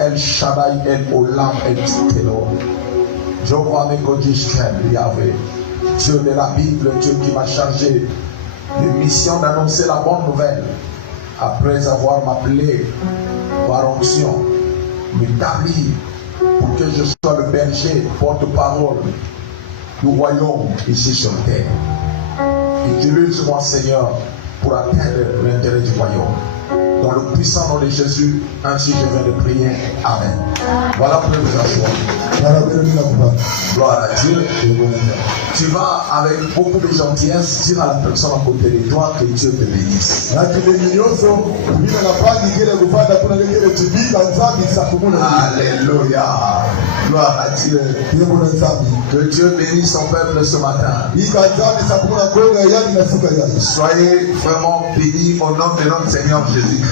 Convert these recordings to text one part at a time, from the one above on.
El Shaddai, El Olam, El Tikelo. Jehovah Mekodishkem, Yahweh. Dieu de la Bible, Dieu qui m'a chargé de mission d'annoncer la bonne nouvelle. Après avoir m'appelé par onction, m'établir pour que je sois le berger, porte-parole du royaume ici sur terre. Utilise-moi, Seigneur, pour atteindre l'intérêt du royaume. Dans le puissant nom de Jésus, ainsi je viens de prier. Amen. Voilà pour le choix. Gloire à Dieu. Tu vas avec beaucoup de gentillesse dire à la personne à côté de toi que Dieu te bénisse. Alléluia. Gloire à Dieu. Que Dieu bénisse son peuple ce matin. Soyez vraiment bénis au nom de notre Seigneur Jésus-Christ.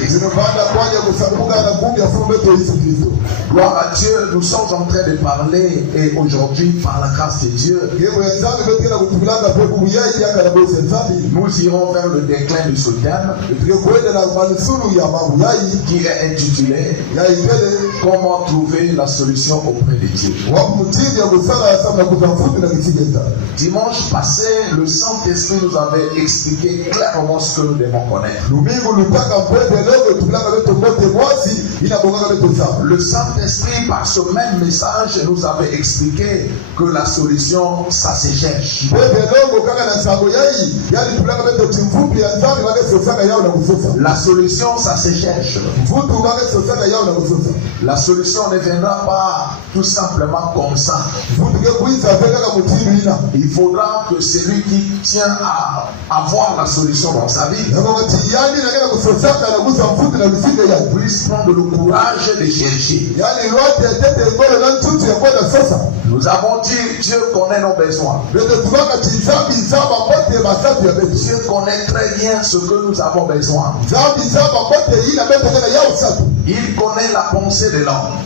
Gloire à Dieu, nous sommes en train de parler et aujourd'hui, par la grâce de Dieu, nous irons vers le déclin du Soudan qui est intitulé Comment trouver la solution auprès de Dieu. Dimanche passé, le Saint-Esprit nous avait expliqué clairement ce que nous devons connaître. Le Saint-Esprit, par ce même message, nous avait expliqué que la solution, ça se cherche. La solution, ça se cherche. La solution ne viendra pas tout simplement comme ça. Il faudra que celui qui tient à avoir la solution dans sa vie puisse prendre le courage de chercher. Nous avons dit Dieu connaît nos besoins. Dieu connaît très bien ce que nous avons besoin. Il connaît la pensée de l'homme.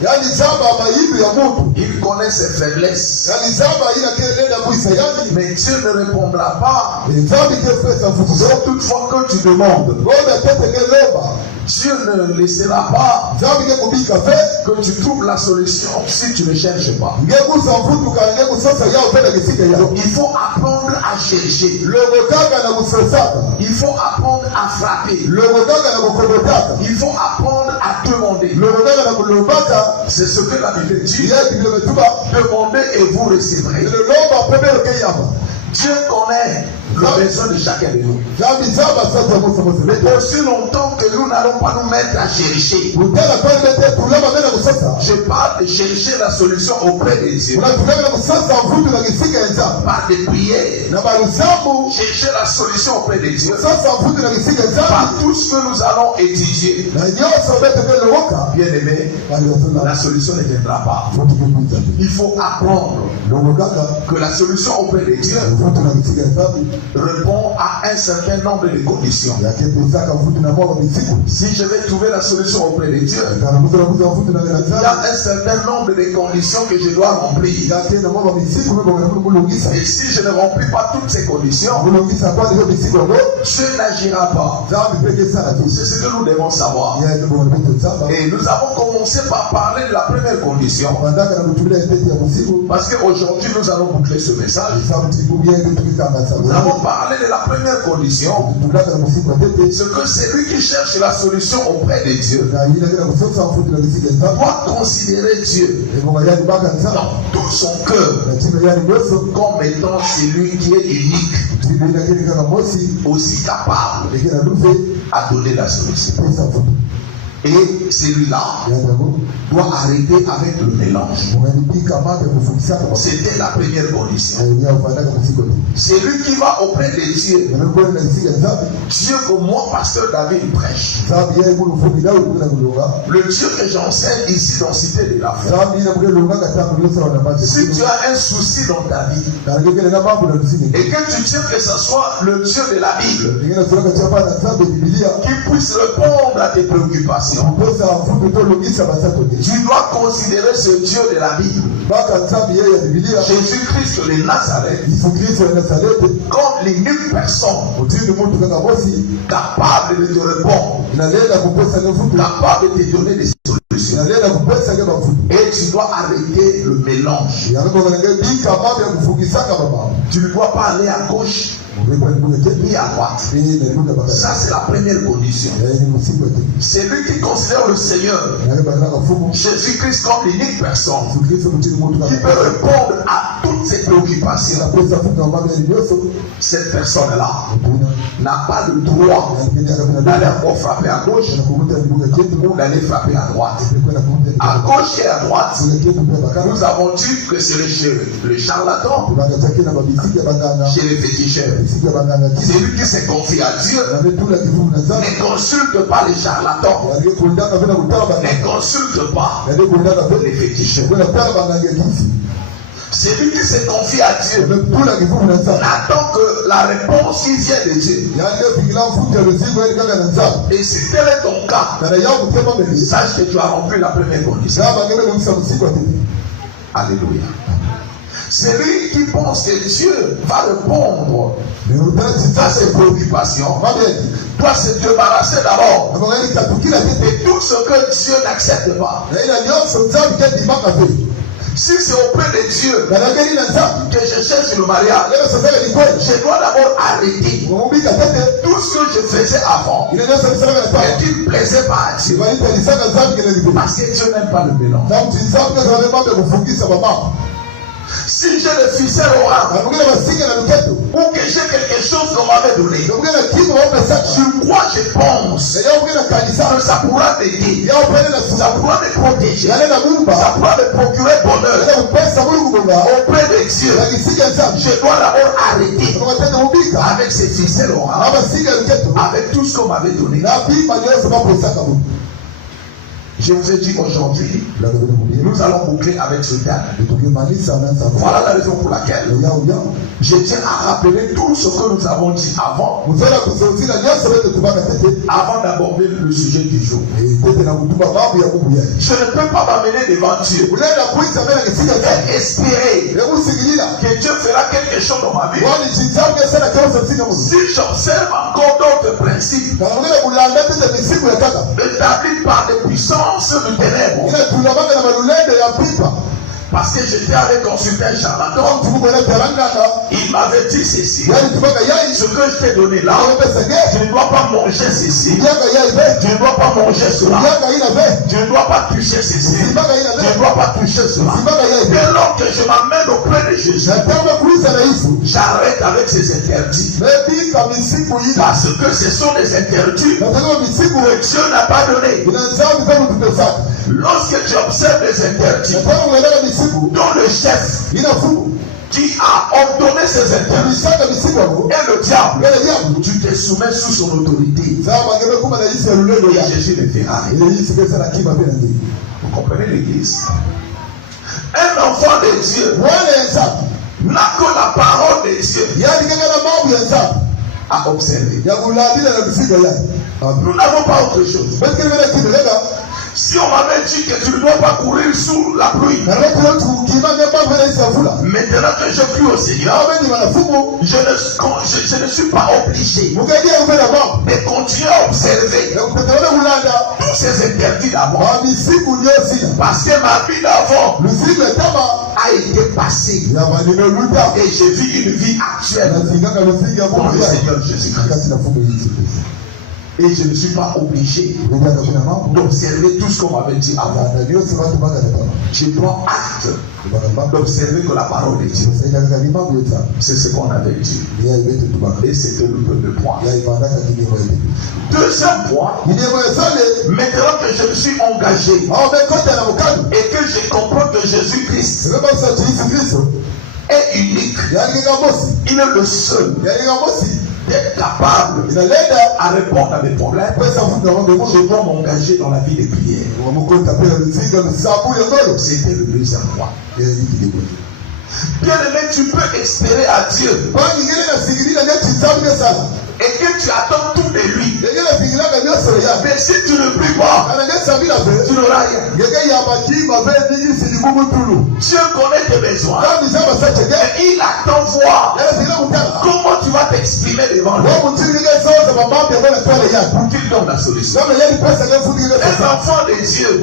Il connaît ses faiblesses. Mais Dieu ne répondra pas. C'est toutefois que tu demandes. Dieu ne laissera pas que tu trouves la solution si tu ne cherches pas. Donc, il faut apprendre à chercher. Il faut apprendre à frapper. Il faut apprendre à demander. C'est ce que la Bible dit. Demandez et vous recevrez. Dieu connaît le besoin de chacun de nous. Mais aussi longtemps que nous n'allons pas nous mettre à chercher. Je parle de chercher la solution auprès de Dieu. Par des prières. Chercher la solution auprès de Dieu. Par tout ce que nous allons étudier. Bien aimé, la solution ne viendra pas. Il faut apprendre que la solution auprès de Dieu répond à un certain nombre de conditions. Si je vais trouver la solution auprès de Dieu, il y a un certain nombre de conditions que je dois remplir. Et si je ne remplis pas toutes ces conditions, Dieu n'agira pas. C'est ce que nous devons savoir. Et nous avons commencé par parler de la première condition. Parce qu'aujourd'hui nous allons boucler ce message. Nous avons parlé de la première condition. Ce que celui qui cherche la solution auprès de Dieu doit considérer Dieu dans tout son cœur comme étant celui qui est unique, aussi capable à donner la solution. Et celui-là doit arrêter avec le mélange. C'était la première condition. Celui qui va auprès de Dieu, Dieu que moi, pasteur David, prêche, le Dieu que j'enseigne ici dans Cité de la Foi. Si tu as un souci dans ta vie et que tu tiens que ce soit le Dieu de la Bible qui puisse répondre à tes préoccupations, tu dois considérer ce Dieu de la Bible, Jésus-Christ de Nazareth, comme l'unique personne capable de te répondre, capable de te donner des solutions. Et tu dois arrêter le mélange. Tu ne dois pas aller à gauche ni à droite. Ça, c'est la première condition. C'est lui qui considère le Seigneur Jésus-Christ comme l'unique personne qui peut répondre à toutes ses préoccupations. Cette personne-là n'a pas le droit d'aller frapper à gauche ou d'aller frapper à droite. À gauche et à droite, nous avons dit que c'est le charlatan, chez les féticheurs. C'est lui qui se confie à Dieu. Ne consulte pas les charlatans. Ne consulte pas les féticheurs. C'est lui qui se confie à Dieu. N'attend que la réponse qui vient de Dieu. Et si tel est ton cas, sache que tu as rempli la première condition. Alléluia. C'est lui qui pense que Dieu va répondre à ses préoccupations. Doit se débarrasser d'abord de tout ce que Dieu n'accepte pas. Si c'est auprès de Dieu que je cherche le mariage, je dois d'abord arrêter tout ce que je faisais avant et qui ne plaisait pas à Dieu. Parce que Dieu n'aime pas le mélange. Si j'ai le ficelle oral ou que j'ai quelque chose qu'on m'avait donné, je crois, je pense que ça pourra m'aider, ça pourra me protéger, ça pourra me procurer bonheur auprès de Dieu. Je dois d'abord arrêter avec ces ficelles orales, avec tout ce qu'on m'avait donné. Je vous ai dit aujourd'hui, nous allons boucler avec ce terme. Voilà la raison pour laquelle je tiens à rappeler tout ce que nous avons dit avant d'aborder le sujet du jour. Je ne peux pas m'amener devant Dieu et espérer que Dieu fera quelque chose dans ma vie si j'observe encore d'autres principes établis par des puissances du ténèbre. Parce que j'étais allé consulter un charlatan. Il m'avait dit ceci. Ce que je t'ai donné là, tu ne dois pas manger ceci. Tu ne dois pas manger cela. Tu ne dois pas toucher ceci. Tu ne dois pas toucher cela. Dès lors que je m'amène auprès de Jésus, j'arrête avec ces interdits. Parce que ce sont des interdits que Dieu n'a pas donné. Lorsque tu observes les interdits, dont le chef qui a ordonné ces interdits et le diable, tu te soumets sous son autorité. Et Jésus le fera. Vous comprenez l'église? Un enfant de Dieu n'a que la parole de Dieu à observer. Nous n'avons pas autre chose. Si on m'avait dit que tu ne dois pas courir sous la pluie, maintenant que je prie au Seigneur, je ne suis pas obligé de continuer à observer tous ces interdits d'avant. Parce que ma vie d'avant a été passée et je vis une vie actuelle pour le Seigneur Jésus-Christ. Et je ne suis pas obligé d'observer tout ce qu'on m'avait dit avant. Je prends acte d'observer que la parole de Dieu, c'est ce qu'on avait dit. Et c'était le premier point. Deuxième point, maintenant que je me suis engagé et que je comprends que Jésus-Christ est unique, il est le seul d'être capable à répondre à mes problèmes, je dois m'engager dans la vie de prière. C'était le deuxième point. Bien aimé, tu peux espérer à Dieu et que tu attends tout de lui, mais si tu ne pries pas, tu n'auras rien. Dieu connaît tes besoins et il attend voir comment tu vas t'exprimer devant lui pour qu'il donne la solution. Un enfant de Dieu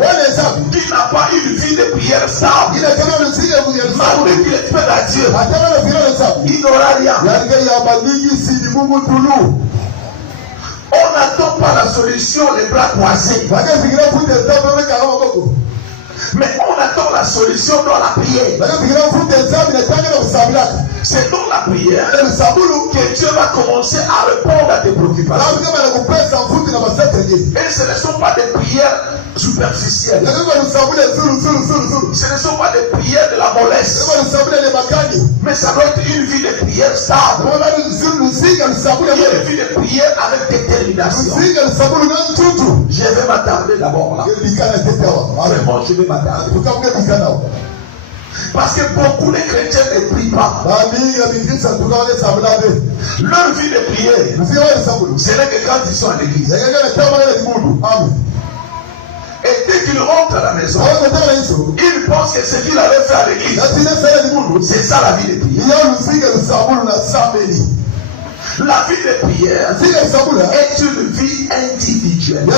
qui n'a pas une vie de prière stable, malgré qu'il espère à Dieu, il n'aura rien. On n'attend pas la solution les bras croisés, mais on attend la solution dans la prière. C'est dans la prière que Dieu va commencer à répondre à tes préoccupations. Et ce ne sont pas des prières superficielles. Ce ne sont pas des prières de la mollesse. Mais ça doit être une vie de prière stable. Une vie de prière avec détermination. Je vais m'attarder d'abord là. Vraiment, je vais m'attarder. Parce que beaucoup de chrétiens ne prient pas. Leur vie de prière, ce n'est que quand ils sont à l'église. Et dès qu'ils rentrent à la maison, ils pensent que ce qu'il avait fait à l'église, c'est ça la vie de prière. La vie de prière est une vie individuelle. Donc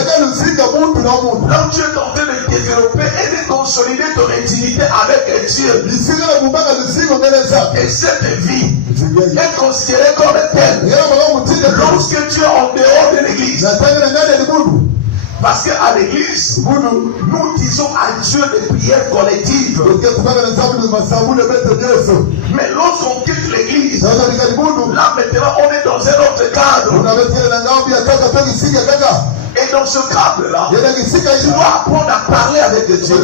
tu es en train de développer et de consolider ton intimité avec Dieu. Et cette vie est considérée comme telle lorsque tu es en dehors de l'église. Parce qu'à l'église, nous disons à Dieu des prières collectives. Mais lorsqu'on quitte l'église, là maintenant on est dans un autre cadre. Et dans ce cadre-là, tu dois apprendre à parler avec Dieu.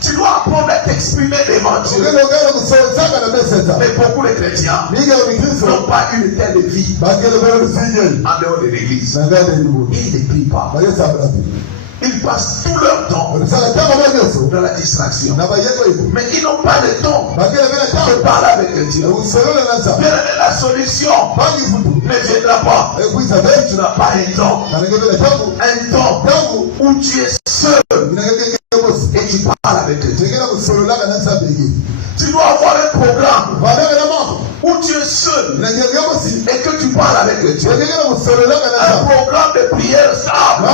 Tu dois apprendre à t'exprimer devant Dieu. Mais beaucoup de chrétiens n'ont pas une telle vie en dehors de l'église. Ils ne prient pas. Ils passent tout leur temps dans la distraction. Mais ils n'ont pas de temps de parler avec Dieu. La solution ne viendra pas. Tu n'as pas un temps où tu es seul et tu parles avec Dieu. Tu dois avoir un programme où tu es seul et que tu parles avec Dieu. Un programme de prière stable.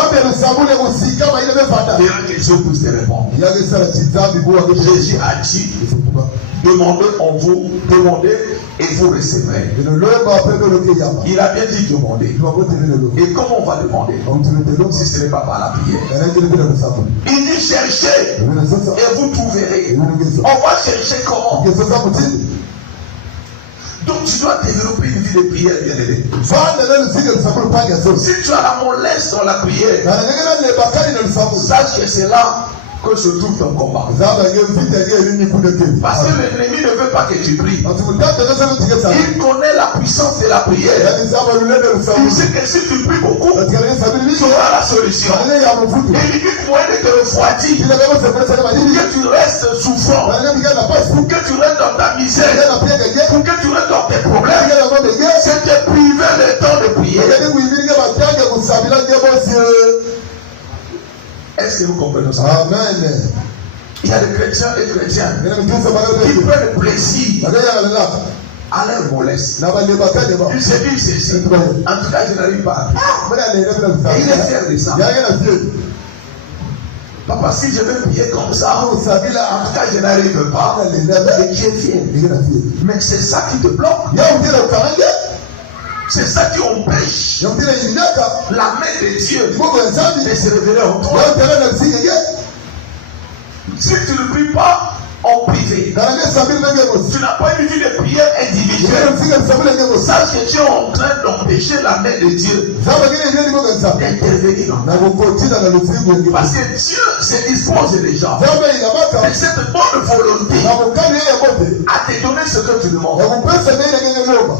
Que Dieu puisse te répondre. Jésus a dit, demandez en vous, demandez et vous recevrez. Il a bien dit demander. Et comment on va demander si ce n'est pas par la prière? Il dit cherchez et vous trouverez. On va chercher comment? Donc tu dois développer une vie de prière, bien aimé. Si tu as la mollesse dans la prière, sache que c'est là que se trouve ton combat. Parce que l'ennemi ne veut pas que tu pries. Il connaît la puissance de la prière. Il sait que si tu pries beaucoup, tu auras la solution. Et il dit moyen de te refroidir, que tu restes souffrant, pour que tu restes dans ta misère, pour que tu restes dans tes problèmes, c'est te priver le temps de prier. Est-ce que vous comprenez ça? Amen. Il y a des chrétiens et chrétiens qui prennent plaisir à leur mollesse. Il se dit ceci. En tout cas, je n'arrive pas. Et il est fier de ça. Papa, si je vais prier comme ça, en tout cas, je n'arrive pas. Et tu es fier. Mais c'est ça qui te bloque. C'est ça qui empêche la main de Dieu de se révéler en toi. Si tu ne pries pas en privé, tu n'as pas une vie de prière individuelle, sache que tu es en train d'empêcher la main de Dieu d'intervenir. Parce que Dieu se dispose déjà. Et cette bonne volonté à te donner ce que tu demandes.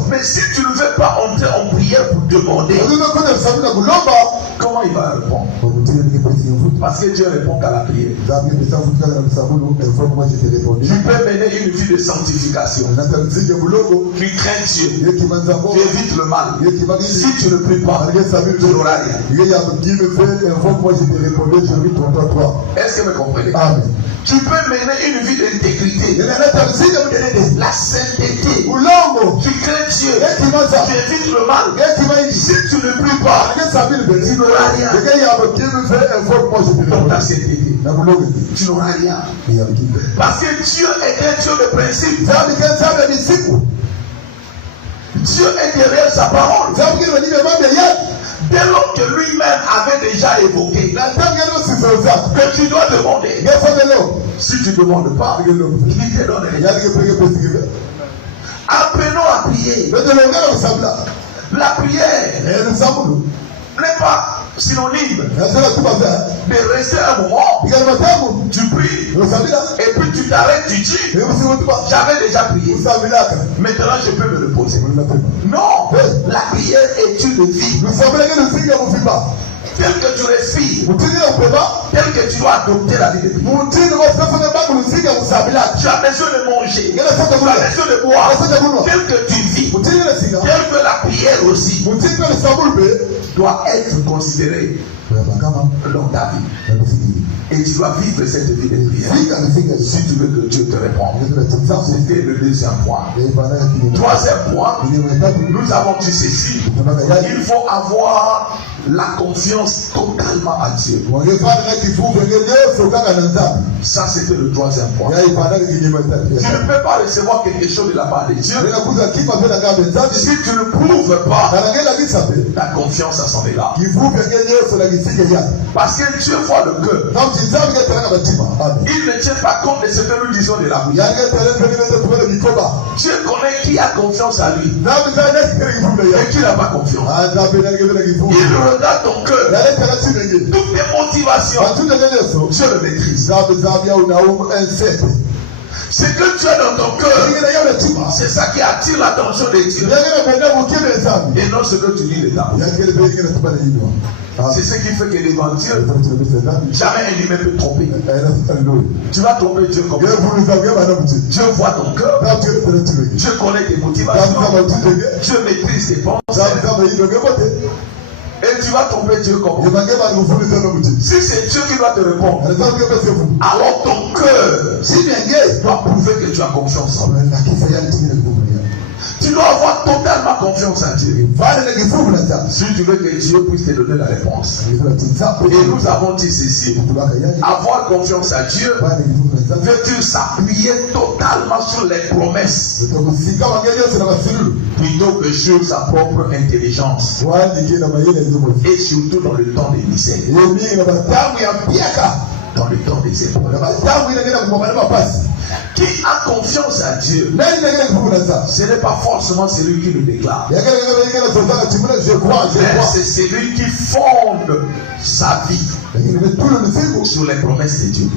Mais si tu ne veux pas entrer en prière pour demander, Comment il va répondre? Parce que Dieu répond qu'à la prière. Tu peux mener une vie de sanctification. Tu crains Dieu. Tu évites le mal. Si tu ne pries pas, tu n'auras rien. Est-ce que vous comprenez? Amen. Tu peux mener une vie d'intégrité. La sainteté. Tu crains Dieu. Tu évites le mal. Si tu ne pries pas, tu n'auras rien. Dans ta sainteté, tu n'auras rien. Parce que Dieu est un Dieu de principe. Dieu est derrière sa parole. Dès lors que lui-même avait déjà évoqué que tu dois demander. Si tu ne demandes pas, il te donne rien. Apprenons à prier. La prière n'est pas synonyme de rester un moment. Tu pries et puis tu t'arrêtes, tu dis j'avais déjà prié, maintenant je peux me reposer. Non, la prière est une vie. Tel que tu respires, tel que tu dois adopter la vie de prière. Tu as besoin de manger, tu as besoin de boire, tel que tu vis, tel que la prière aussi doit être considérée dans ta vie. Et tu dois vivre cette vie de prière si tu veux que Dieu te réponde. C'était le deuxième point. Troisième point, nous avons dit ceci. Il faut avoir la confiance totalement à Dieu. Ça, c'était le troisième point. Tu ne peux pas recevoir quelque chose de la part de Dieu si tu ne prouves pas ta confiance à son égard. Parce que Dieu voit le cœur. Il ne tient pas compte de ce que nous disons de la bouche. Dieu connaît qui a confiance à lui et qui n'a pas confiance. Il regarde ton cœur. Toutes tes motivations, Dieu le maîtrise. Ce que tu as dans ton cœur, c'est ça qui attire l'attention de Dieu. Et non ce que tu dis dedans. C'est ce qui fait que devant Dieu, jamais un humain peut tromper. Tu vas tromper Dieu comme ça. Dieu voit ton cœur. Dieu connaît tes motivations. Dieu maîtrise tes pensées. Et tu vas tromper Dieu comme ça. Si c'est Dieu qui doit te répondre, alors ton cœur doit prouver que tu as confiance en lui. Tu dois avoir totalement confiance en Dieu. Si tu veux que Dieu puisse te donner la réponse. Et nous avons dit ceci. Avoir confiance à Dieu veut dire s'appuyer totalement sur les promesses plutôt que sur sa propre intelligence. Et surtout dans le temps des lycées. Dans le temps des épreuves. Qui a confiance à Dieu, ce n'est pas forcément celui qui le déclare. C'est celui qui fonde sa vie sur les promesses de Dieu.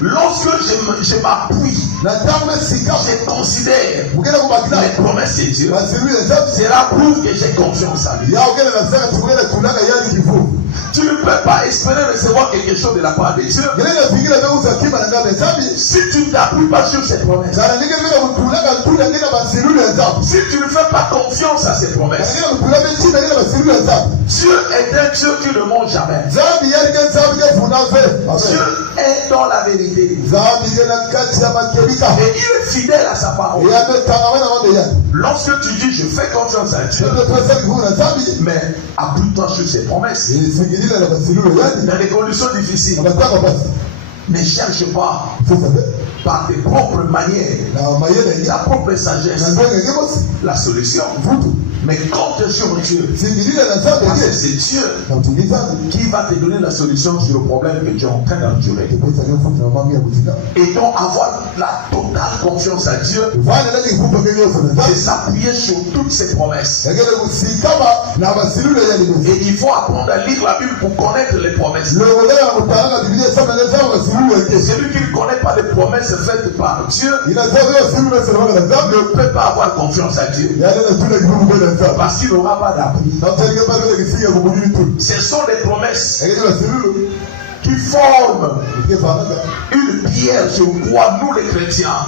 Lorsque je m'appuie, je considère les promesses de Dieu, cela prouve que j'ai confiance à lui. Tu ne peux pas espérer recevoir quelque chose de la part de Dieu si tu ne t'appuies pas sur ses promesses. Si tu ne fais pas confiance à ses promesses. Dieu est un Dieu qui ne ment jamais. Dieu est dans la vérité. Et il est fidèle à sa parole. Lorsque tu dis je fais confiance à Dieu, mais appuie-toi sur ses promesses. Dans des conditions difficiles, ne cherche pas par tes propres manières, ta propre sagesse, la solution. Mais compte sur Dieu. Parce que c'est Dieu qui va te donner la solution sur le problème que tu es en train d'endurer. Et donc avoir la totale confiance à Dieu, c'est s'appuyer sur toutes ses promesses. Et il faut apprendre à lire la Bible pour connaître les promesses. Celui qui ne connaît pas des promesses faites par Dieu ne peut pas avoir confiance à Dieu. Parce qu'il n'aura pas d'appui. Ce sont des promesses qui forment une pierre sur quoi nous les chrétiens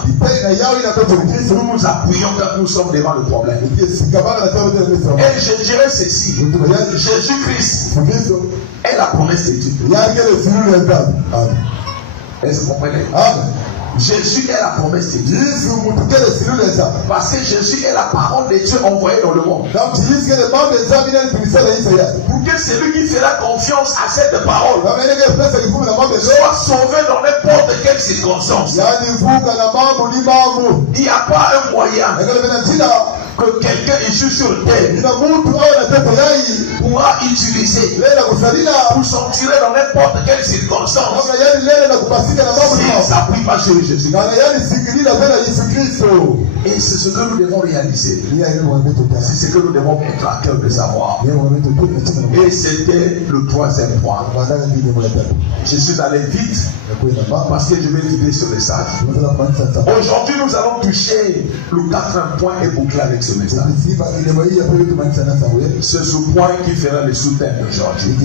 nous nous appuyons quand nous sommes devant le problème. Et je dirais ceci: Jésus-Christ est la promesse de Dieu. Est-ce que vous comprenez? Jésus est la promesse de Dieu. Parce que Jésus est la parole de Dieu envoyée dans le monde. Pour que celui qui fera confiance à cette parole soit sauvé dans n'importe quelle circonstance. Il n'y a pas un moyen que quelqu'un ici sur terre pourra utiliser pour s'en tirer dans n'importe quelle circonstance s'il ne s'appuie pas sur Jésus. Et c'est ce que nous devons réaliser. C'est ce que nous devons mettre à cœur de savoir. Et c'était le troisième point. Je suis allé vite parce que je vais vider ce message. Aujourd'hui, nous allons toucher le quatrième point et boucler avec ce message. C'est ce point qui fera le sous-thème d'aujourd'hui.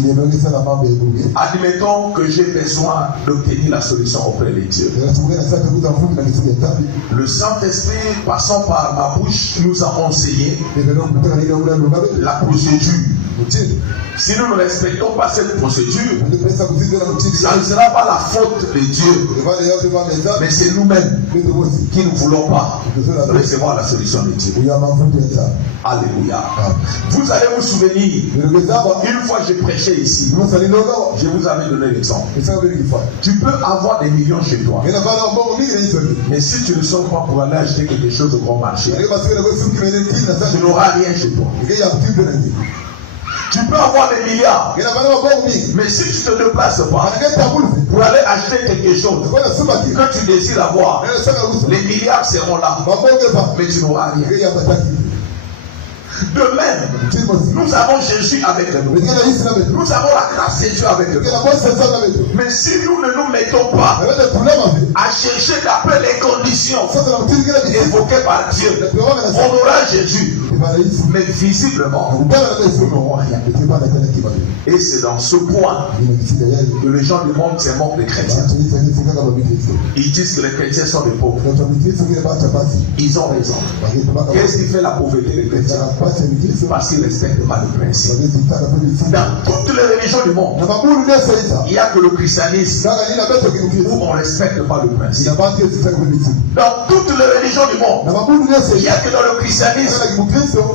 Admettons que j'ai besoin d'obtenir la solution auprès de Dieu. Le Saint-Esprit, passant par ma bouche, nous a enseigné la procédure. Si nous ne respectons pas cette procédure, ça ne sera pas la faute de Dieu, mais c'est nous-mêmes qui ne voulons pas recevoir la solution de Dieu. Alléluia. Vous allez vous souvenir, une fois j'ai prêché ici, je vous avais donné l'exemple. Tu peux avoir des millions chez toi, mais si tu ne sors pas pour aller acheter quelque chose au grand marché, tu n'auras rien chez toi. Tu peux avoir des milliards, mais si tu ne te déplaces pas pour aller acheter quelque chose que tu désires avoir, les milliards seront là, mais tu n'auras rien. De même, nous avons Jésus avec nous. Nous avons la grâce de Dieu avec nous. Mais si nous ne nous mettons pas à chercher d'après les conditions évoquées par Dieu, on aura Jésus. Mais visiblement, nous n'aurons rien. Et c'est dans ce point que les gens du monde se moquent des chrétiens. Ils disent que les chrétiens sont des pauvres. Ils ont raison. Qu'est-ce qui fait la pauvreté des chrétiens? Parce qu'ils ne respectent pas le principe. Dans toutes les religions du monde, il n'y a que le christianisme où on ne respecte pas le principe. Dans toutes les religions du monde, il n'y a que dans le christianisme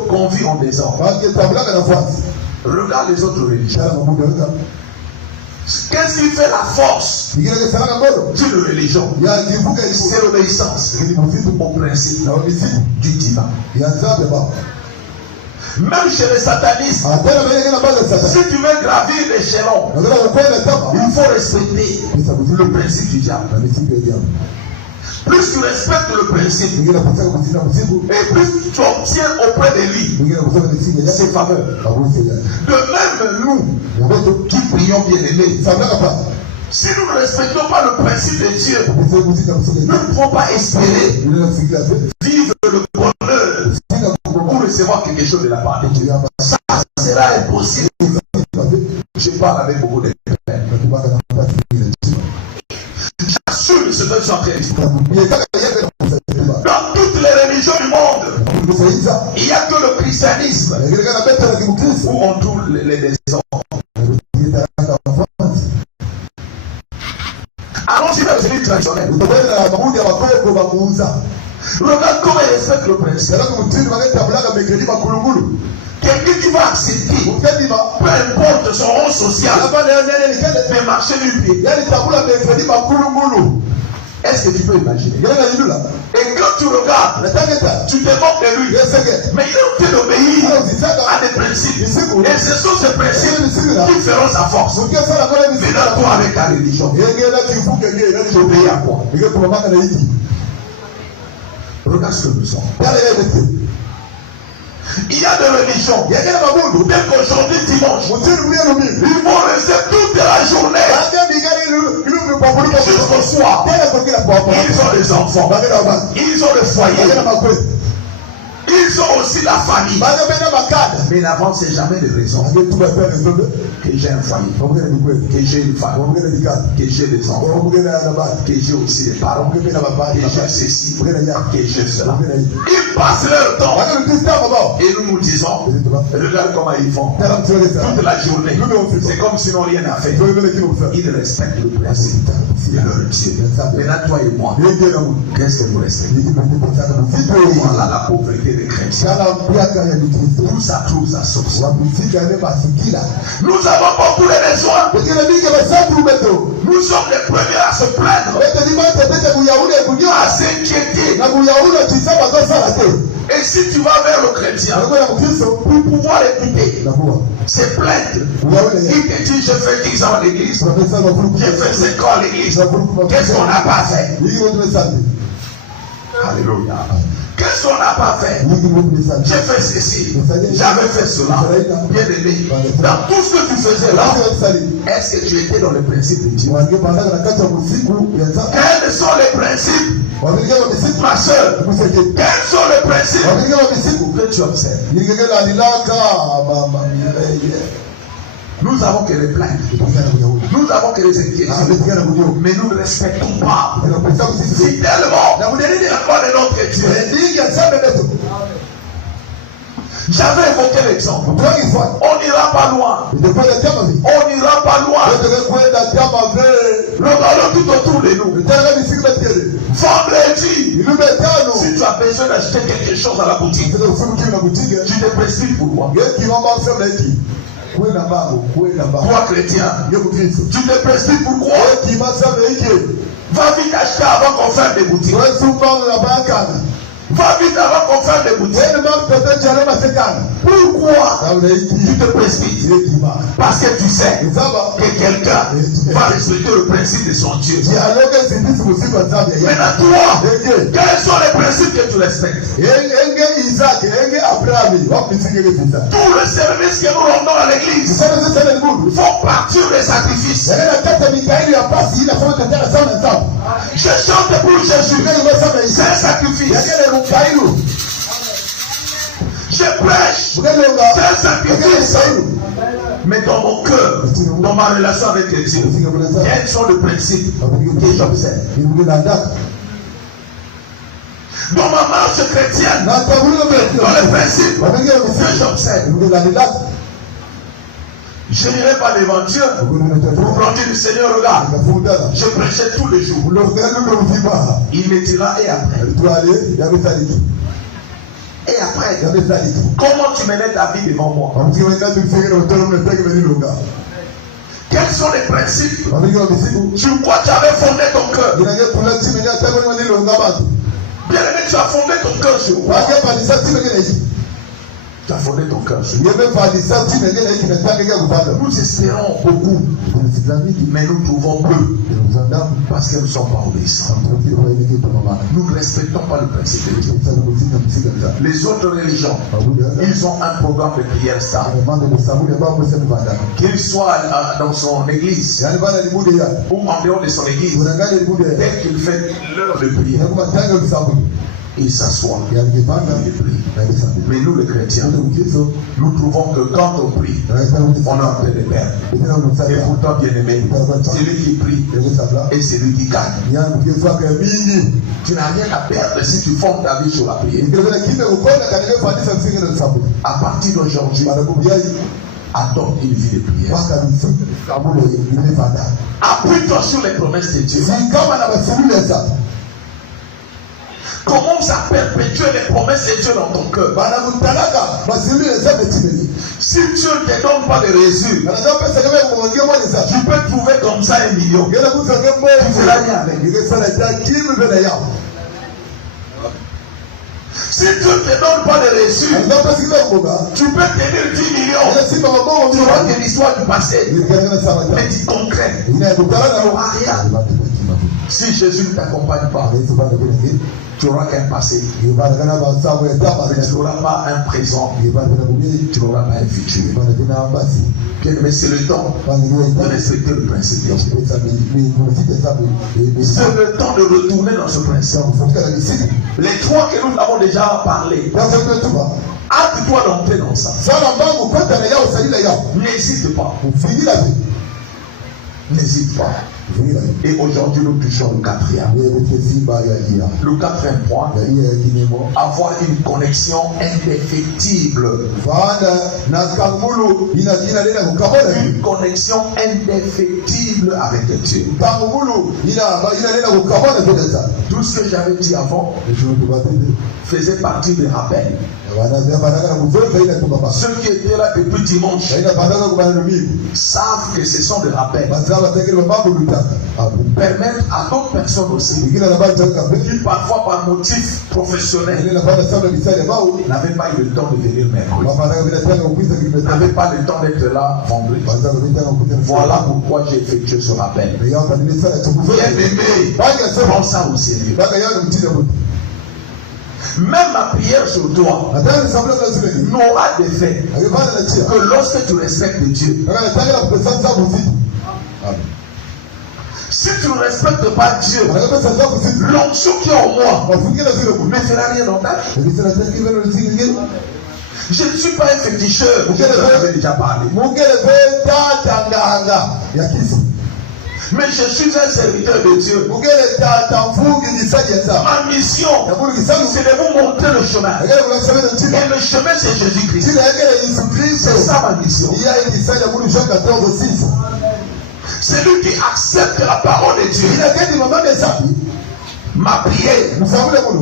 qu'on vit en désordre. Regarde les autres religions. Qu'est-ce qui fait la force d'une religion? C'est l'obéissance au principe du divin. Même chez les satanistes, si tu veux gravir l'échelon, il faut respecter le principe du diable. Plus tu respectes le principe, et plus tu obtiens auprès de lui ses faveurs. De même, nous qui prions bien aimés, si nous ne respectons pas le principe de Dieu, nous ne pouvons pas espérer vivre le bonheur pour recevoir quelque chose de la part de Dieu. Ça sera impossible. Je parle avec beaucoup de peine. J'assure ce que je suis en train de dire. Dans toutes les religions du monde, il n'y a que le christianisme où on trouve les désordres. Allons-y vers l'église traditionnelle. Regarde comment il respecte le principe. Quelqu'un qui va accepter, peu importe son rang social, de marcher du pied. Est-ce que tu peux imaginer? Et quand tu regardes, tu te moques de lui. Mais il est en train d'obéir à des principes. Et ce sont ces principes qui feront sa force. Maintenant, toi avec ta religion, tu obéis à quoi? Regarde ce que nous sommes. Il y a des religions. Dès qu'aujourd'hui dimanche, ils vont rester toute la journée jusqu'au soir. Ils ont des enfants. Ils ont des foyers. Ils ont aussi la famille. Mais l'avant, c'est jamais de raison que j'ai un foyer, que j'ai une femme, que j'ai des enfants, que j'ai aussi des parents, que j'ai ceci, que j'ai cela. Ils passent leur temps. Et nous nous disons, regarde comment ils font toute la journée. C'est comme s'ils n'ont rien à faire. Ils respectent le principe de leur Dieu. Maintenant, toi et moi, qu'est-ce que nous respectons? Voilà la pauvreté des chrétiens. Tout ça trouve sa source. Nous avons beaucoup de besoins. Nous sommes les premiers à se plaindre, à s'inquiéter. Et si tu vas vers le chrétien pour pouvoir écouter ses plaintes, il te dit: je fais 10 ans à l'église, j'ai fait 5 ans à l'église, qu'est-ce qu'on n'a pas fait? Alléluia. Qu'est-ce qu'on n'a pas fait? J'ai fait ceci, j'avais fait cela. Bien aimé, dans tout ce que tu faisais là, est-ce que tu étais dans le principe de Dieu? Quels sont les principes, ma soeur? Quels sont les principes que tu observes? Nous avons que les plaintes, nous avons que les inquiétudes, mais nous ne respectons pas fidèlement la foi de notre Dieu. J'avais évoqué l'exemple. On n'ira pas loin. On n'ira pas loin. Regardons tout autour de nous. Vendredi, si tu as besoin d'acheter quelque chose à la boutique, tu te précipites pourquoi? Toi chrétien, tu te précipites pourquoi? Va vite acheter avant qu'on ferme des boutiques. Va vite avant qu'on ferme des boutiques. Pourquoi tu te précipites? Parce que tu sais que quelqu'un va respecter le principe de son Dieu. Maintenant toi, quels sont les principes que tu respectes? Tout le service que nous rendons à l'église font partir des sacrifices. Je chante pour Jésus, c'est un sacrifice. Je prêche, c'est un sacrifice. Mais dans mon cœur, dans ma relation avec Dieu, quels sont les principes que j'observe? Dans ma marche chrétienne, dans les principes que j'observe. Je n'irai pas devant Dieu pour brandir du Seigneur, regarde. Je prêchais tous les jours. Il me dira: et après? Et après, comment tu menais ta vie devant moi? Quels sont les principes sur quoi tu avais fondé ton cœur? Bien aimé, tu as fondé ton cœur sur quoi? Tu as fondé ton cœur sur quoi? Nous espérons beaucoup, mais nous trouvons peu parce que nous ne sommes pas obéissants. Nous ne respectons pas le principe de Dieu. Les autres religions, ils ont un programme de prière stable. Qu'il soit dans son église ou en dehors de son église, dès qu'il fait l'heure de prière, il s'assoit, il prie. Mais nous les chrétiens, nous trouvons que quand on prie, on est en train de perdre. Et pourtant, bien aimé, c'est lui qui prie et c'est lui qui gagne. Tu n'as rien à perdre si tu fondes ta vie sur la prière. À partir d'aujourd'hui, adopte une vie de prière. Appuie-toi sur les promesses de Dieu. Commence à perpétuer les promesses de Dieu dans ton cœur. Si Dieu ne te donne pas de résultats, tu peux trouver comme ça 1 million. Tu feras rien avec. Si Dieu ne te donne pas de résultats, tu peux tenir 10 millions. Tu vois que l'histoire du passé, mais du concret, il n'y aura rien. Si Jésus ne t'accompagne pas, tu n'auras qu'un passé. Tu n'auras pas un présent. Tu n'auras pas un futur. Mais c'est le temps de respecter le principe. C'est le temps de retourner dans ce principe. Les trois que nous avons déjà parlé. Hâte-toi d'entrer dans ça. N'hésite pas. N'hésite pas. Et aujourd'hui, nous touchons le quatrième. Le quatrième point, avoir une connexion indéfectible. Une connexion indéfectible avec Dieu. Tout ce que j'avais dit avant faisait partie des rappels. Ceux qui étaient là depuis dimanche savent que ce sont des rappels. Permettre à d'autres personnes aussi qui parfois par motif professionnel n'avaient pas eu le temps de venir mercredi, n'avaient pas le temps d'être là vendredi. Voilà pourquoi j'ai effectué ce rappel. Bien aimé, prends ça au sérieux. Même ma prière sur toi n'aura d'effet que lorsque tu respectes Dieu. Si tu ne respectes pas Dieu, l'onction qui est en moi ne fera rien dans ta vie. Je ne suis pas un féticheur, je l'avais déjà parlé. Mais je suis un serviteur de Dieu. Ma mission, c'est de vous montrer le chemin. Et le chemin, c'est Jésus-Christ. C'est ça ma mission. Celui qui accepte la parole de Dieu, ma prière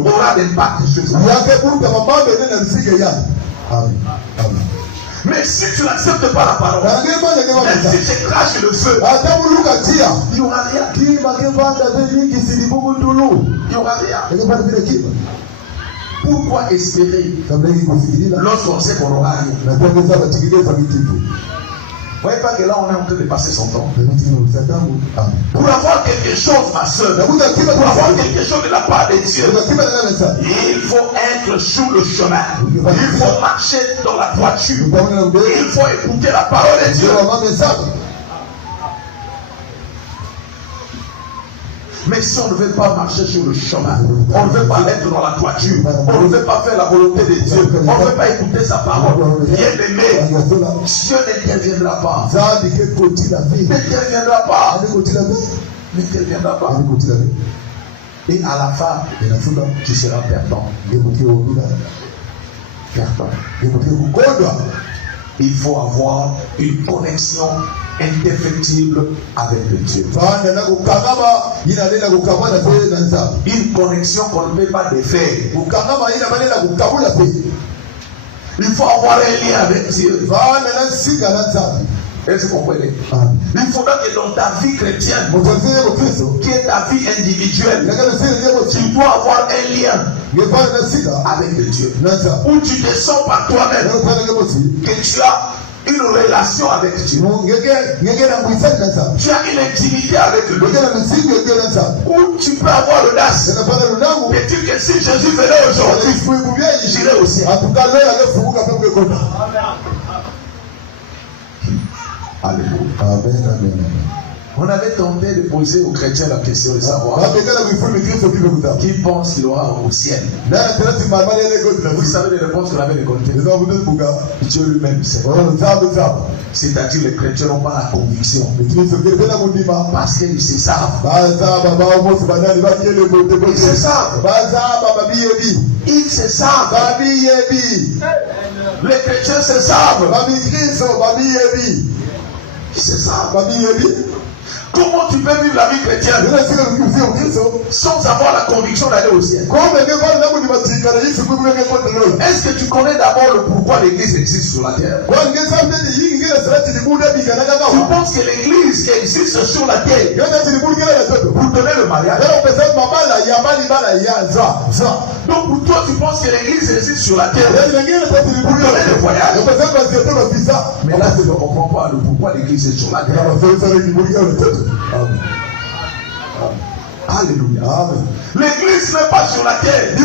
aura l'impact sur ça. Mais si tu n'acceptes pas la parole, même si je crache le feu, il n'y aura rien. Il n'y aura rien. Pourquoi espérer lorsqu'on sait qu'on aura rien? Vous voyez pas que là on est en train de passer son temps. Pour avoir quelque chose, ma soeur, pour avoir quelque chose de la part de Dieu, il faut être sur le chemin. Il faut marcher dans la droiture. Il faut écouter la parole de Dieu. Mais si on ne veut pas marcher sur le chemin, on ne veut pas être dans la toiture, on ne veut pas faire la volonté de Dieu, on ne veut pas écouter sa parole, bien aimé, Dieu n'interviendra pas. N'interviendra pas. N'interviendra pas. Et à la fin, tu seras perdant. Perdant. Il faut avoir une connexion indéfectible avec le Dieu. Une connexion qu'on ne peut pas défaire. Il faut avoir un lien avec Dieu. Est-ce que vous comprenez? Il faudra que dans ta vie chrétienne, qui est ta vie individuelle, tu dois avoir un lien avec le Dieu. Où tu te sens par toi-même que tu as une relation avec Dieu. Tu as une intimité avec lui. Où tu peux avoir l'audace de dire que si Jésus venait aujourd'hui, j'irai au ciel. Alléluia. Amen. On avait tenté de poser aux chrétiens la question de savoir qui pense qu'il aura au ciel. Vous savez les réponses qu'on avait récoltées. Dieu lui-même sait. C'est-à-dire les chrétiens n'ont pas la conviction. Parce qu'ils se savent. Ils se savent. Ils se savent. Les chrétiens se savent. Ils se savent. Comment tu peux vivre la vie chrétienne sans avoir la conviction d'aller au ciel? Est-ce que tu connais d'abord le pourquoi l'église existe sur la terre? Tu penses que l'église existe sur la terre pour donner le mariage? Donc pour toi tu penses que l'église existe sur la terre pour donner le voyage? Mais là tu ne comprends pas le pourquoi l'église est sur la terre. Alléluia. Amen. L'église n'est pas sur la terre que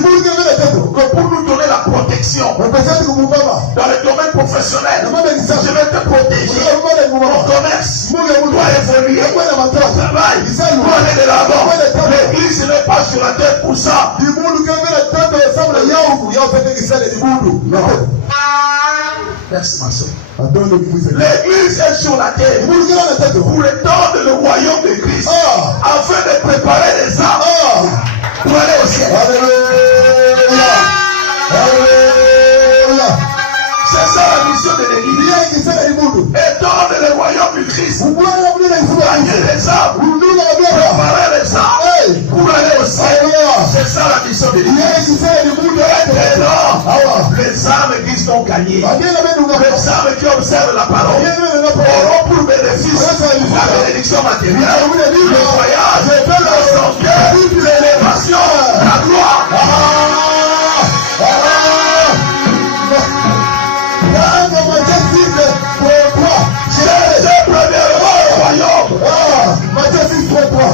pour nous donner la protection. Dans le domaine professionnel, je vais te protéger. Mon commerce doit évoluer. Mon travail doit aller de l'avant. L'église n'est pas sur la terre pour ça. Merci ma soeur. L'église est sur la terre pour étendre le royaume de Christ afin de préparer les âmes pour aller au ciel. C'est ça la mission de l'église. Étendre le royaume du Christ. Gagner les âmes. Préparer les âmes pour aller au ciel. C'est ça la mission de l'église. Les âmes qui sont gagnées, les âmes qui observent la parole, auront pour bénéfice la bénédiction matérielle, le voyage, la santé, l'élévation, la gloire. C'est premièrement le royaume.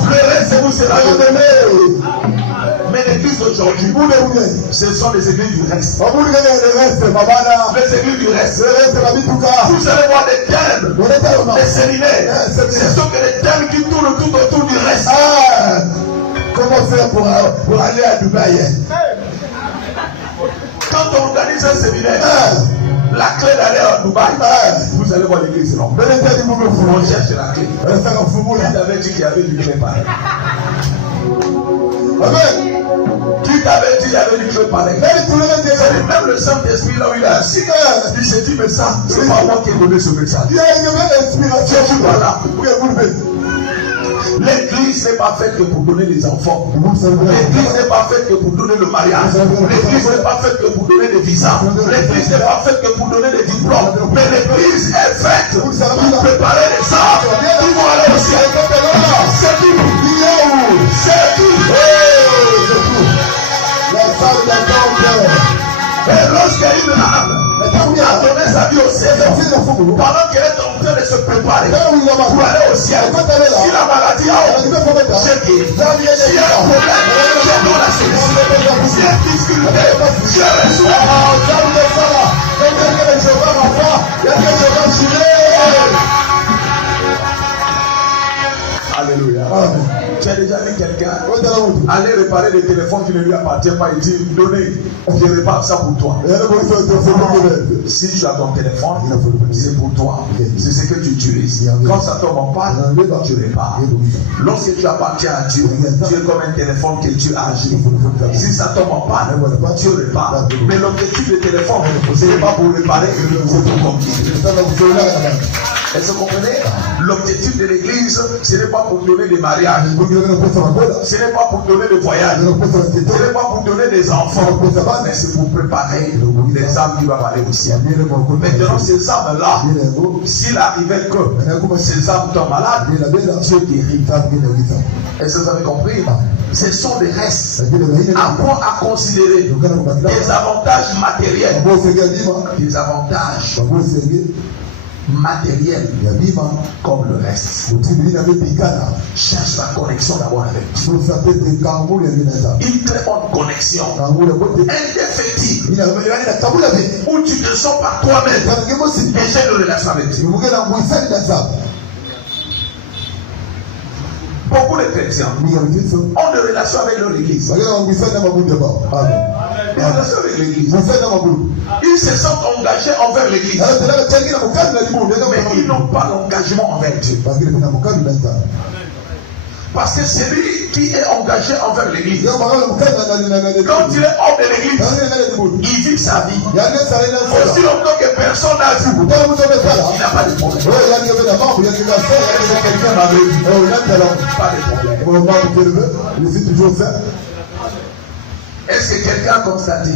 Le reste, c'est vous, c'est la donné. Mais l'église d'aujourd'hui, ce sont les églises du reste. Les églises du reste. Vous allez voir des thèmes, des séminaires. Ce sont que les thèmes qui tournent tout autour du reste. Comment faire pour aller à Dubaï? Quand on organise un séminaire, la clé d'aller à Dubaï, vous allez voir l'église. Non. On cherche la clé. Qui t'avait dit qu'il y avait du clé pareil? Amen. Qui t'avait dit qu'il y avait du clé pareil? Même le Saint-Esprit, là où il est assis, il s'est dit, mais ça, c'est pas moi qui ai donné ce message. Il y a une inspiration. Voilà. L'église n'est pas faite que pour donner les enfants. L'église n'est pas faite que pour donner le mariage. L'église n'est pas faite que pour donner des visas. L'église n'est pas faite que pour donner des diplômes. Mais l'église est faite pour préparer les âmes qui vont aller au ciel. C'est tout. C'est tout. La salle d'attente. Et lorsqu'une âme a donné sa vie au Seigneur, pendant qu'elle est en train de se préparer pour aller au ciel, si la maladie a je guéris. S'il y a un problème, je donne la solution. S'il y a une difficulté, je reçois. Alléluia. Tu as déjà vu quelqu'un aller réparer des téléphones qui ne lui appartiennent pas et dire donnez, je répare ça pour toi. Si tu as ton téléphone, c'est pour toi. C'est ce que tu utilises. Quand ça tombe en panne, tu répares. Lorsque tu appartiens à Dieu, tu es comme un téléphone que Dieu a agi. Si ça tombe en panne, tu répares. Mais l'objectif du téléphone, ce n'est pas pour réparer, c'est pour conquérir. Est-ce que vous comprenez? L'objectif de l'église, ce n'est pas pour donner des mariages. Ce n'est pas pour donner des voyages. Ce n'est pas pour donner des enfants. Mais c'est pour préparer les âmes qui doivent aller au ciel. Maintenant, ces âmes-là, s'il arrivait que ces âmes tombent malades, Dieu guérit. Est-ce que vous avez compris? Ce sont des restes à considérer des avantages matériels. Des avantages matériel comme le reste. Cherche la connexion d'abord avec Dieu. Une très bonne connexion. Indéfectible. Où tu te sens par toi-même. Et j'ai une relation avec Dieu. Beaucoup de chrétiens ont des relations avec leur église. Des relations avec l'église. Ils se sentent engagés envers l'église. Mais ils n'ont pas l'engagement envers Dieu. Parce que celui qui est engagé envers l'église, quand il est hors de l'église, il vit sa vie. Aussi longtemps que personne n'a vu, il n'a pas de problème. Pas de problème. Est-ce que quelqu'un a constaté?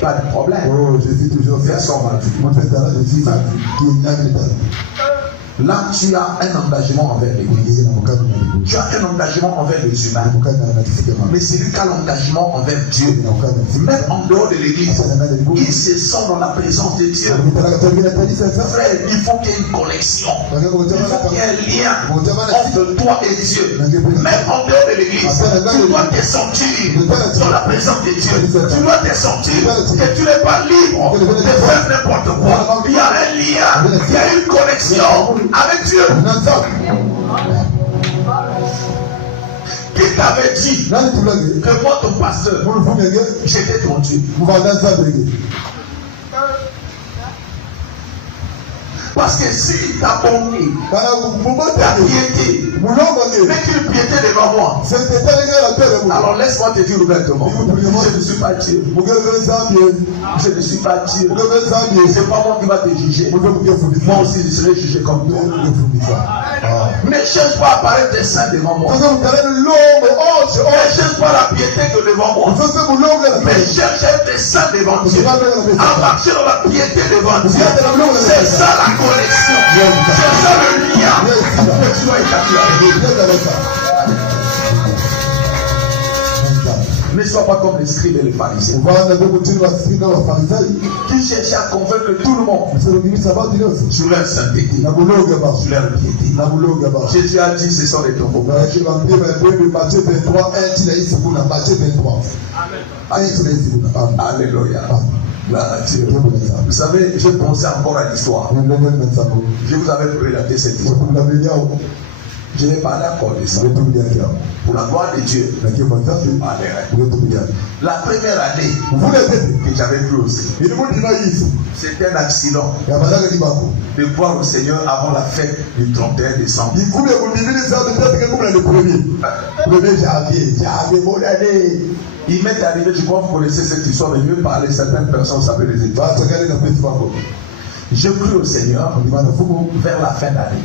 Pas de problème. Oh, je suis toujours fait. Personne m'a vu. Là, tu as un engagement envers l'Église. Tu as un engagement envers les humains. Mais c'est lui qui a l'engagement envers Dieu. Même en dehors de l'Église, il se sent dans la présence de Dieu. Frère, il faut qu'il y ait une connexion. Il faut qu'il y ait un lien entre toi et Dieu. Même en dehors de l'Église, tu dois te sentir dans la présence de Dieu. Tu dois te sentir que tu n'es pas libre de faire n'importe quoi. Il y a un lien, il y a une connexion avec Dieu. Qui t'avait dit que moi, ton pasteur, j'étais ton Dieu? Parce que si ta bonté, ta piété, mais qu'une piété devant moi, alors laisse-moi te dire ouvertement, je ne suis pas Dieu. Je ne suis pas Dieu. C'est pas moi qui va te juger. Moi aussi je serai jugé comme toi. Ne cherche pas à paraître saint devant moi. Ne cherche pas la piété que devant moi. Mais cherche à être saint devant Dieu. À marcher dans la piété devant Dieu. C'est ça la connexion. C'est ça le lien que tu dois établir. Ne sois pas comme les scribes et les pharisiens qui cherchaient à convaincre tout le monde sur leur sainteté, sur leur piété. Jésus a dit ce sont des tombeaux. Alléluia. Vous savez, je pensais encore à l'histoire. Je vous avais relaté cette histoire. Je n'ai pas d'accord de ça. Pour la gloire de Dieu. La première année que j'avais vu aussi, c'était un accident de voir le Seigneur avant la fête du 31 décembre. Il m'est arrivé, je crois que vous connaissez cette histoire, mais mieux parler, certaines personnes savent les étoiles. J'ai cru au Seigneur vers la fin d'année.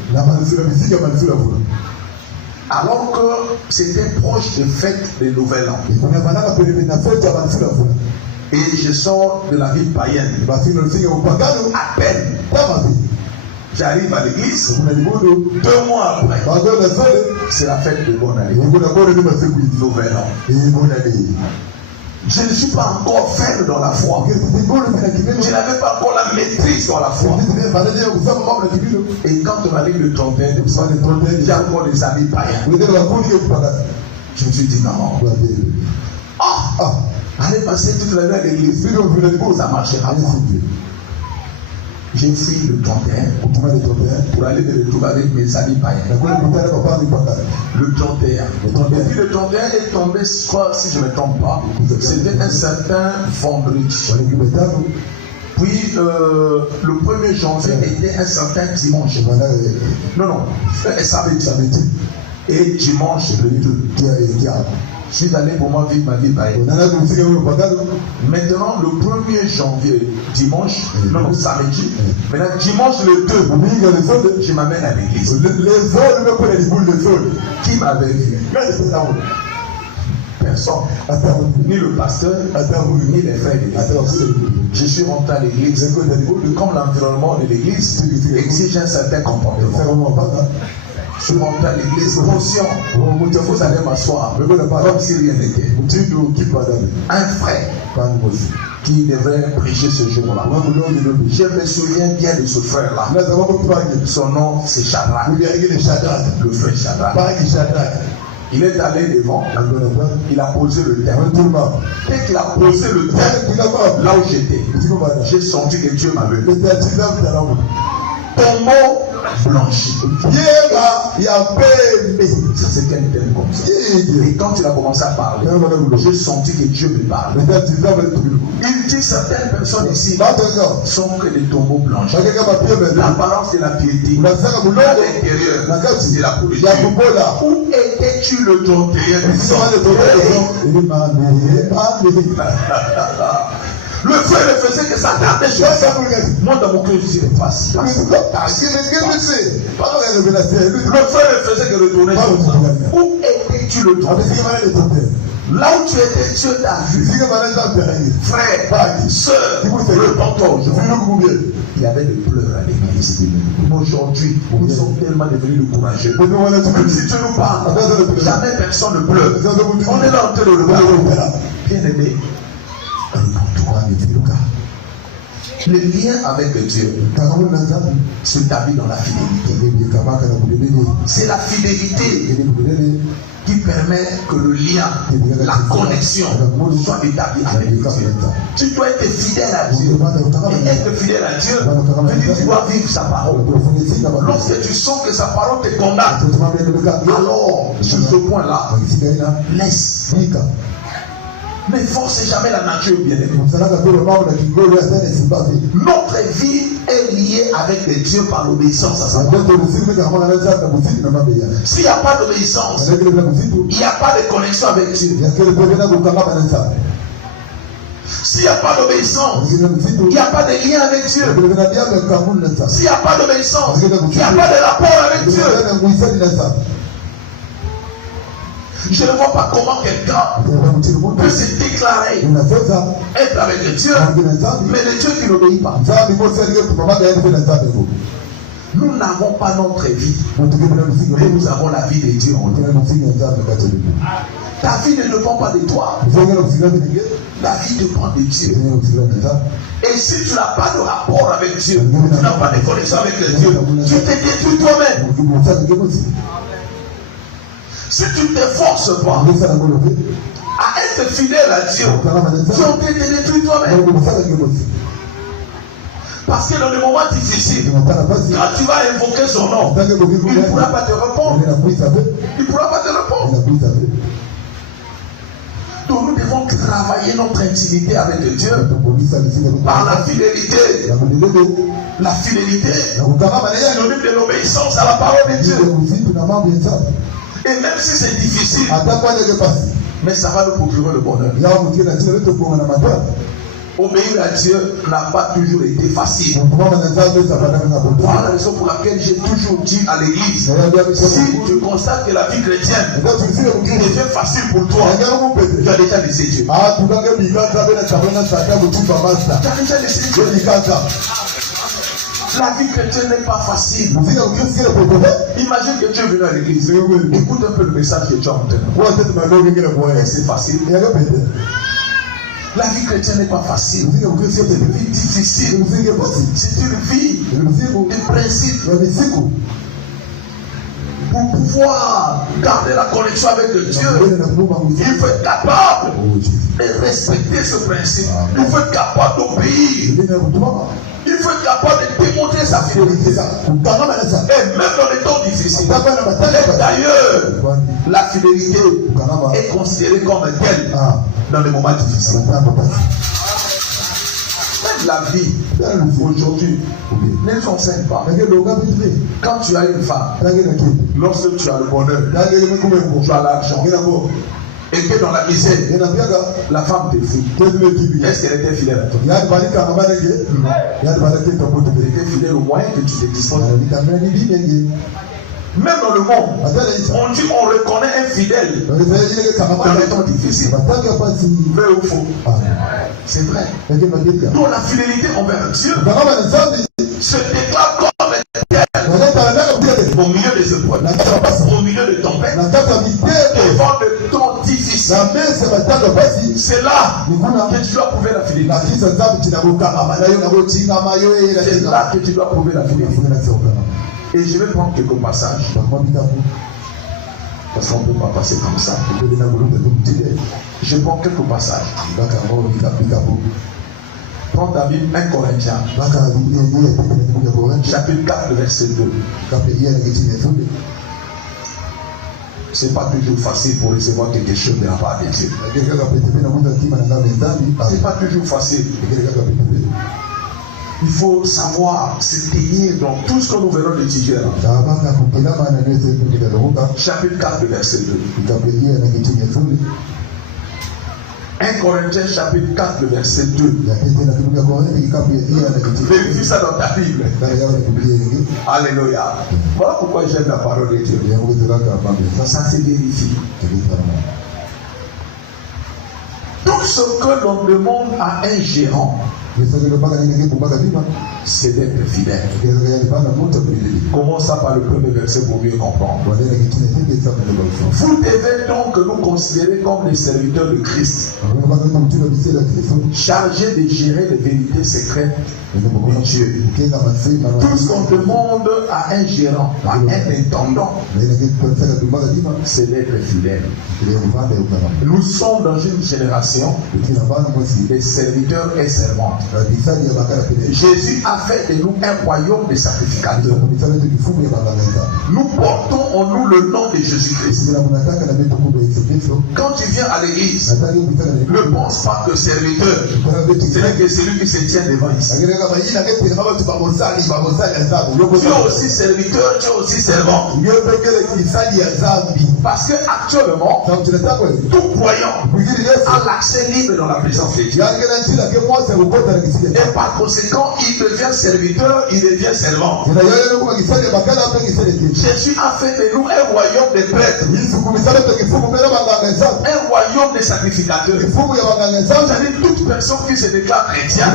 Alors que c'était proche des fêtes de Nouvel An. Et je sors de la ville païenne. À peine. J'arrive à l'église. 2 mois après, c'est la fête de bonne année. Nouvel An. Je ne suis pas encore ferme dans la foi. Je n'avais pas encore la maîtrise dans la foi. Et quand on arrive le 31, j'ai encore des amis païens. Je me suis dit non. Allez passer toute la nuit à l'église. Ça marchera pas. J'ai fui le 31 pour aller me retrouver avec mes amis païens. Le 31. Et puis le 31 est tombé, si je ne me trompe pas, c'était un certain vendredi. Puis le 1er janvier était un certain dimanche. Non, samedi. Et dimanche, le 2. Je suis allé pour moi vivre ma vie païenne. Maintenant, le 1er janvier, dimanche, samedi. Maintenant, dimanche le 2, je m'amène à l'église. Qui m'avait vu? Personne. Ni le pasteur, ni les frères de l'église. Je suis rentré à l'église. Comme l'environnement de l'église exige un certain comportement. Je suis rentré à l'église conscient. Vous allez m'asseoir comme si rien n'était. Un frère qui devrait prêcher ce jour-là. Je me souviens bien de ce frère-là. Son nom c'est Shadrach. Le frère Shadrach. Il est allé devant, il a posé le terme. Dès qu'il a posé le terme, là où j'étais, j'ai senti que Dieu m'avait vu. Ton mot blanchi. Ça c'était un thème comme ça. Et quand il a commencé à parler, j'ai senti que Dieu me parle. Il dit certaines personnes ici sont que des tombeaux blanchis. L'apparence de la piété. À l'intérieur, c'est la politique. Où étais-tu le 31 décembre? Le frère ne faisait que ça tardait sur ça. Moi dans mon cœur je disais pas si. Le frère ne faisait que retourner sur ça. Où étais-tu le 31? Là où tu étais, Dieu t'a vu. Frère, sœur, repentons. Il y avait des pleurs à l'église. Aujourd'hui, nous sommes tellement devenus courageux. Même si Dieu nous parle, jamais personne ne pleure. On est là en train de le regarder. Bien aimé, le lien avec Dieu s'établit dans la fidélité. C'est la fidélité qui permet que le lien, la connexion soit établie avec Dieu. Tu dois être fidèle à Dieu. Et être fidèle à Dieu, tu dois vivre sa parole. Lorsque tu sens que sa parole te condamne, alors, sur ce point-là, laisse. Ne force jamais la nature, bien-aimé. Notre vie est liée avec les dieux par l'obéissance à sa parole. S'il n'y a pas d'obéissance, il n'y a pas de connexion avec Dieu. S'il n'y a pas d'obéissance, il n'y a pas de lien avec Dieu. S'il n'y a pas d'obéissance, il n'y a pas de rapport avec Dieu. Je ne vois pas comment quelqu'un peut se déclarer être avec Dieu, mais le Dieu qui n'obéit pas. Nous n'avons pas notre vie, mais nous avons la vie de Dieu en nous. Ta vie ne dépend pas de toi. La vie dépend de Dieu. Et si tu n'as pas de rapport avec Dieu, tu n'as pas de connexion avec le Dieu, tu te détruis toi-même. Si tu ne t'efforces pas à être fidèle à Dieu, tu te détruis toi-même. Parce que dans les moments difficiles, quand tu vas invoquer son nom, il ne pourra pas te répondre. Il ne pourra pas te répondre. Donc nous devons travailler notre intimité avec Dieu par la fidélité. La fidélité, synonyme de l'obéissance à la parole de Dieu. Et même si c'est difficile, mais ça va nous procurer le bonheur. Obéir à Dieu n'a pas toujours été facile. Voilà la raison pour laquelle j'ai toujours dit à l'église, si tu constates que la vie chrétienne devient facile pour toi, tu as déjà laissé Dieu. Tu as déjà laissé Dieu. La vie chrétienne n'est pas facile. Imagine que tu es venu à l'église. Écoute un peu le message que tu as entendu. C'est facile. La vie chrétienne n'est pas facile. C'est une vie difficile. C'est une vie de principe. Pour pouvoir garder la connexion avec Dieu, il faut être capable de respecter ce principe. Il faut être capable d'obéir. Il faut être capable de démontrer sa fidélité. Et même dans les temps difficiles. D'ailleurs, la fidélité est considérée comme telle dans les moments difficiles. Même la vie aujourd'hui ne s'enseigne pas. Quand tu as une femme, lorsque tu as le bonheur, tu as l'argent, et que dans la misère, la femme te fuit. Est-ce qu'elle était fidèle à toi? Elle était fidèle au moyen que tu te disposes. Même dans le monde, on dit on reconnaît un fidèle dans les temps difficiles. Vrai ou faux? C'est vrai. Donc la fidélité envers Dieu se déclare comme éternelle au milieu des épreuves, au milieu des tempêtes, devant des temps difficiles. C'est là que tu dois prouver la fidélité. C'est là que tu dois prouver la fidélité. Et je vais prendre quelques passages. Parce qu'on ne peut pas passer comme ça. Je prends quelques passages. Prends ta Bible, 1 Corinthiens, chapitre 4, verset 2. C'est pas toujours facile pour recevoir quelque chose de la part de Dieu. C'est pas toujours facile. Il faut savoir se tenir dans tout ce que nous venons d'étudier. Chapitre 4, verset 2. 1 Corinthiens, chapitre 4, verset 2. Vérifie ça dans ta Bible. Alléluia. Voilà pourquoi j'aime la parole de Dieu. Ça se vérifie. Tout ce que l'on demande à un gérant, c'est d'être fidèle. Commençons par le premier verset pour mieux comprendre. Vous devez donc nous considérer comme des serviteurs de Christ, chargés de gérer les vérités secrètes de Dieu. Tout ce qu'on demande à un gérant, à un intendant, c'est d'être fidèle. Nous sommes dans une génération des serviteurs et servantes. Jésus a fait de nous un royaume de sacrificateurs. Nous portons en nous le nom de Jésus-Christ. Quand tu viens à l'église, ne pense pas que serviteur, c'est celui qui se tient devant ici. Tu es aussi serviteur, tu es aussi servant. Parce que actuellement, tout croyant a l'accès libre dans la présence de Dieu. Et par conséquent, il devient serviteur, il devient servant. Jésus a fait de nous un royaume de prêtres, un royaume de sacrificateurs. C'est-à-dire toute personne qui se déclare chrétien a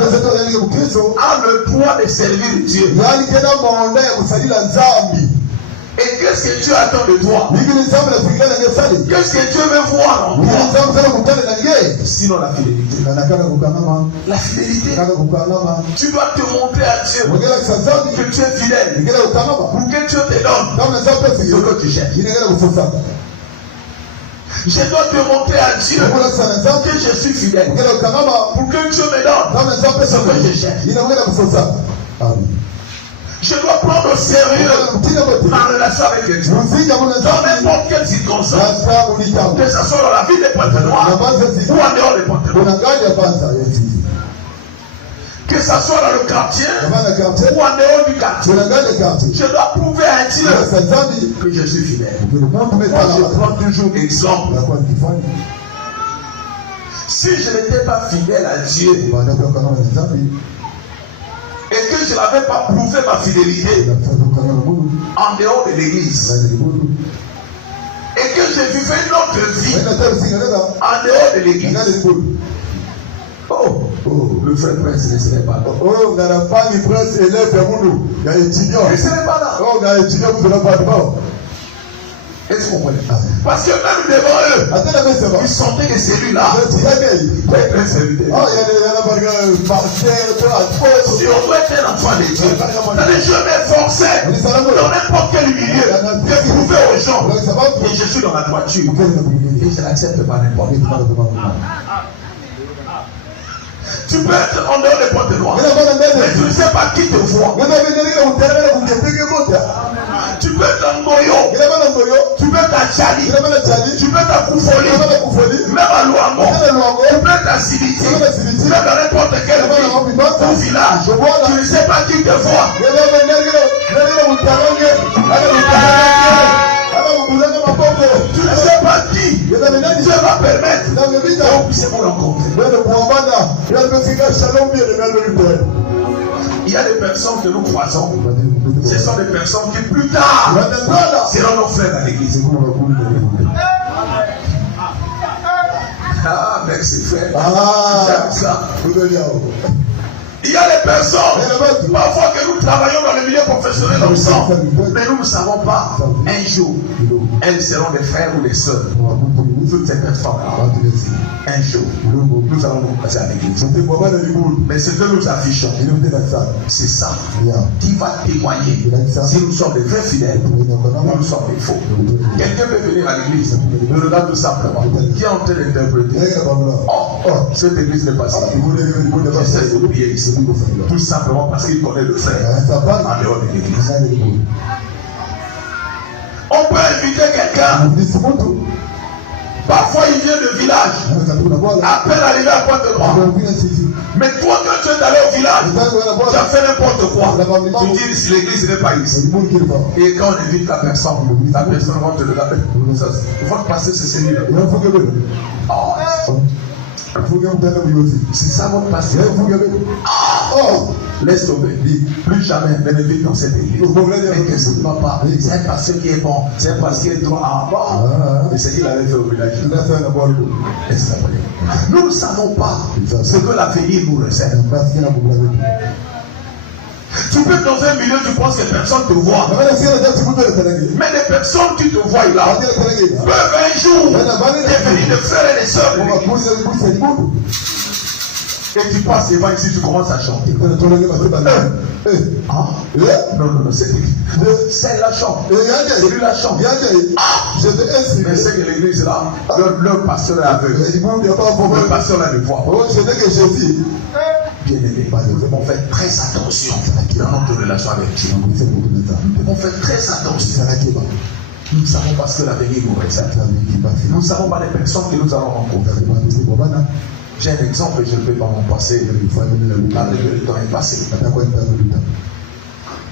le droit de servir Dieu. Et qu'est-ce que Dieu attend de toi? Qu'est-ce que Dieu veut voir en toi? Sinon la fidélité. La fidélité. Tu dois te montrer à Dieu que tu es fidèle. Pour que Dieu te donne ce que tu cherches. Je dois te montrer à Dieu que je suis fidèle. Pour que Dieu me donne ce que je cherche. Je dois prendre au sérieux ma relation avec Dieu. Dans n'importe quelle circonstance, que ce soit dans la ville des Pointe-Noires ou en dehors des Pointe-Noires, que ce soit dans le quartier ou en dehors du quartier, je dois prouver à Dieu que je suis fidèle. Moi, je prends toujours exemple. Si je n'étais pas fidèle à Dieu, et que je n'avais pas prouvé ma fidélité en dehors de l'église, et que je vivais une autre vie en dehors de l'église, le frère prince ne serait pas là. Il ne serait pas là. Est-ce qu'on connaît? Parce que même devant eux, ils sentaient que celui-là peut être un serviteur. Si on doit être un enfant de Dieu, je m'efforçais dans n'importe quel milieu de prouver aux gens que je suis dans la droiture et je n'accepte pas n'importe quoi. Tu peux être en dehors des Pointe-Noires, mais tu ne sais pas qui te voit. Tu peux être en Goyo, tu peux être à Tchali, tu peux être à Koufoli, même à Louamon, tu peux être à Siliti, même dans n'importe quel ville ou village. Tu ne sais pas qui te voit. Tu ne sais pas qui Dieu va permettre qu'on puisse nous rencontrer. Il y a des personnes que nous croisons. Ce sont des personnes qui plus tard seront nos frères à l'église. Ah, merci frère. J'aime ça. Il y a des personnes, parfois que nous travaillons dans le milieu professionnel ensemble, mais nous ne savons pas. Un jour, elles seront des frères ou des sœurs. Toutes ces personnes-là, un jour, nous allons nous passer à l'église. Mais ce que nous affichons, c'est ça qui va témoigner si nous sommes des vrais fidèles ou nous sommes des faux. Quelqu'un peut venir à l'église, nous regarde tout simplement, qui est en train d'interpréter. Oh, cette église n'est pas ça. J'essaie de prier ici. Tout simplement parce qu'il connaît le frère en dehors de l'église. On peut inviter quelqu'un. Parfois il vient de village. À peine arrivé à Pointe-Noire. Mais toi quand tu es allé au village, tu as fait n'importe quoi. Tu dis si l'église n'est pas ici. Et quand on invite la personne va te regarder. Il faut passer ce celui-là. C'est ça votre pasteur. Laisse tomber. Dis, plus jamais ne me vis dans cette église. Mais qu'est-ce qui ne va pas? C'est un pasteur qui est bon. C'est un pasteur qui est trop en bas. Et c'est qu'il avait fait au village. Nous ne savons pas ce que l'avenir nous réserve. Tu peux être dans un milieu, tu penses que personne ne te voit. Mais les personnes qui te voient là peuvent un jour devenir des frères et des sœurs. Et tu passes devant ici, tu commences à chanter. Ah? Non, c'est la chante. C'est lui la chante. Mais c'est que l'église là, leur pasteur est aveugle. Le pasteur là ne voit pas. Bien aimé, nous devons faire très attention dans notre relation avec Dieu. Nous devons faire très attention. Nous ne savons pas ce que l'avenir nous réserve. Nous ne savons pas les personnes que nous allons rencontrer. J'ai un exemple et je ne peux pas m'en passer. Avec le temps est passé.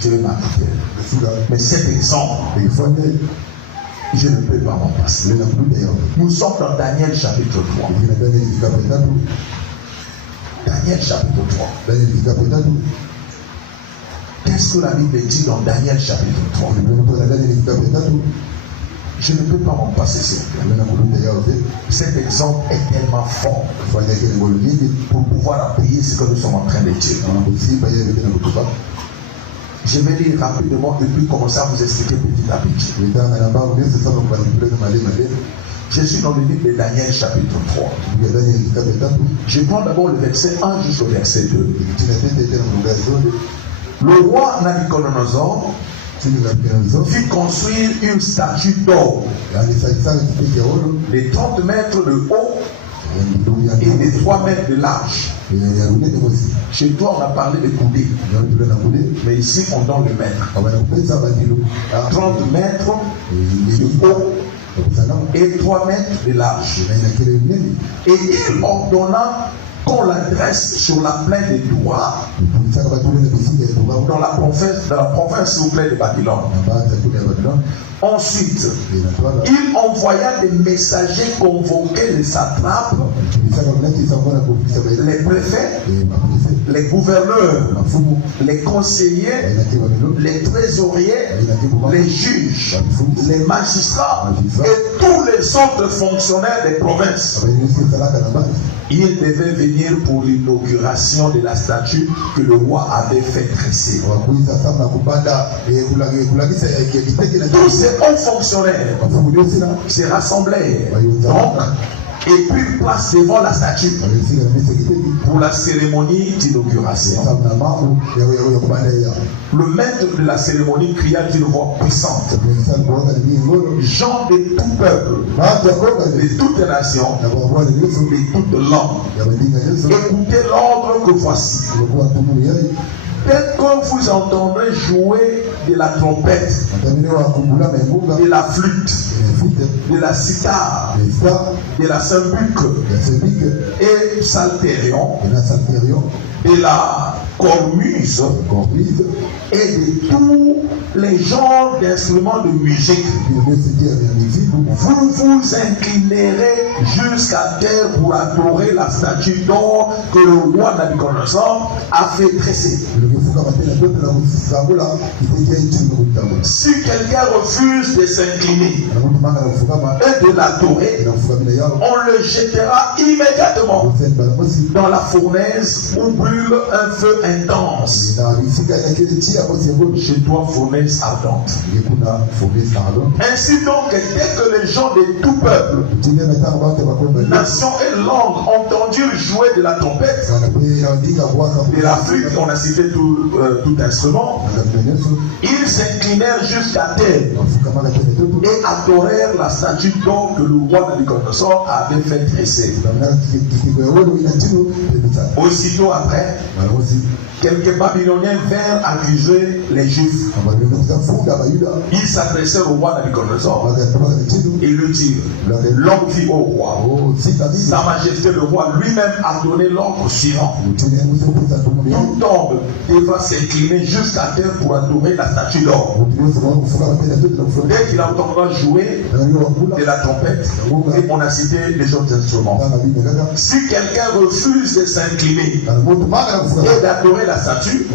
Je vais m'arrêter. Mais cet exemple, je ne peux pas m'en passer. Nous sommes dans Daniel chapitre 3. Daniel chapitre 3. Qu'est-ce que la Bible dit dans Daniel chapitre 3? Je ne peux pas m'en passer. Cet exemple est tellement fort pour pouvoir appuyer ce que nous sommes en train de dire. Je vais lire rapidement et puis commencer à vous expliquer petit à petit. Je suis dans le livre de Daniel chapitre 3. Je prends d'abord le verset 1 jusqu'au verset 2. Le roi Nabuchodonosor fit construire une statue d'or de 30 mètres de haut et de 3 mètres de large. Chez toi, on a parlé de coudées. Mais ici, on donne le mètre. 30 mètres de haut et 3 mètres de large. Et il ordonna qu'on la dresse sur la plaine de Doua, dans la province s'il vous plaît, de Babylone. Ensuite, il envoya des messagers convoquer les satrapes, les préfets, les gouverneurs, les conseillers, les trésoriers, les juges, les magistrats et tous les autres fonctionnaires des provinces. Ils devaient venir pour l'inauguration de la statue que le roi avait fait dresser. Tous ces hauts fonctionnaires se rassemblèrent donc et prirent place devant la statue pour la cérémonie d'inauguration. Le maître de la cérémonie cria d'une voix puissante: gens de tout peuple, de toutes nations, de toutes langues, écoutez l'ordre que voici. Dès que vous entendrez jouer de la trompette, de la flûte, de la cithare, de la sambuc et psalterion, de la cornemuse et de tous les genres d'instruments de musique, vous vous inclinerez jusqu'à terre pour adorer la statue d'or que le roi Nabuchodonosor a fait dresser. Si quelqu'un refuse de s'incliner et de l'adorer, on le jettera immédiatement dans la fournaise où brûle un feu intense. Chez toi, fournaise ardente. Ainsi donc, dès que les gens de tout peuple, nations et langues entendurent jouer de la trompette, de la flûte, on a cité tout instrument, ils s'inclinèrent jusqu'à terre et adorèrent la statue d'or que le roi Nabuchodonosor avait fait dresser. Aussitôt après, quelques Babyloniens vinrent accuser les Juifs. Ils s'adressèrent au roi Nabuchodonosor et lui dirent: l'homme dit au roi, Sa Majesté le roi lui-même a donné l'ordre suivant: tout homme devra s'incliner jusqu'à terre pour adorer la statue d'or. Dès qu'il entendra jouer de la trompette, et on a cité cité les autres instruments. Si quelqu'un refuse de s'incliner et d'adorer la statue,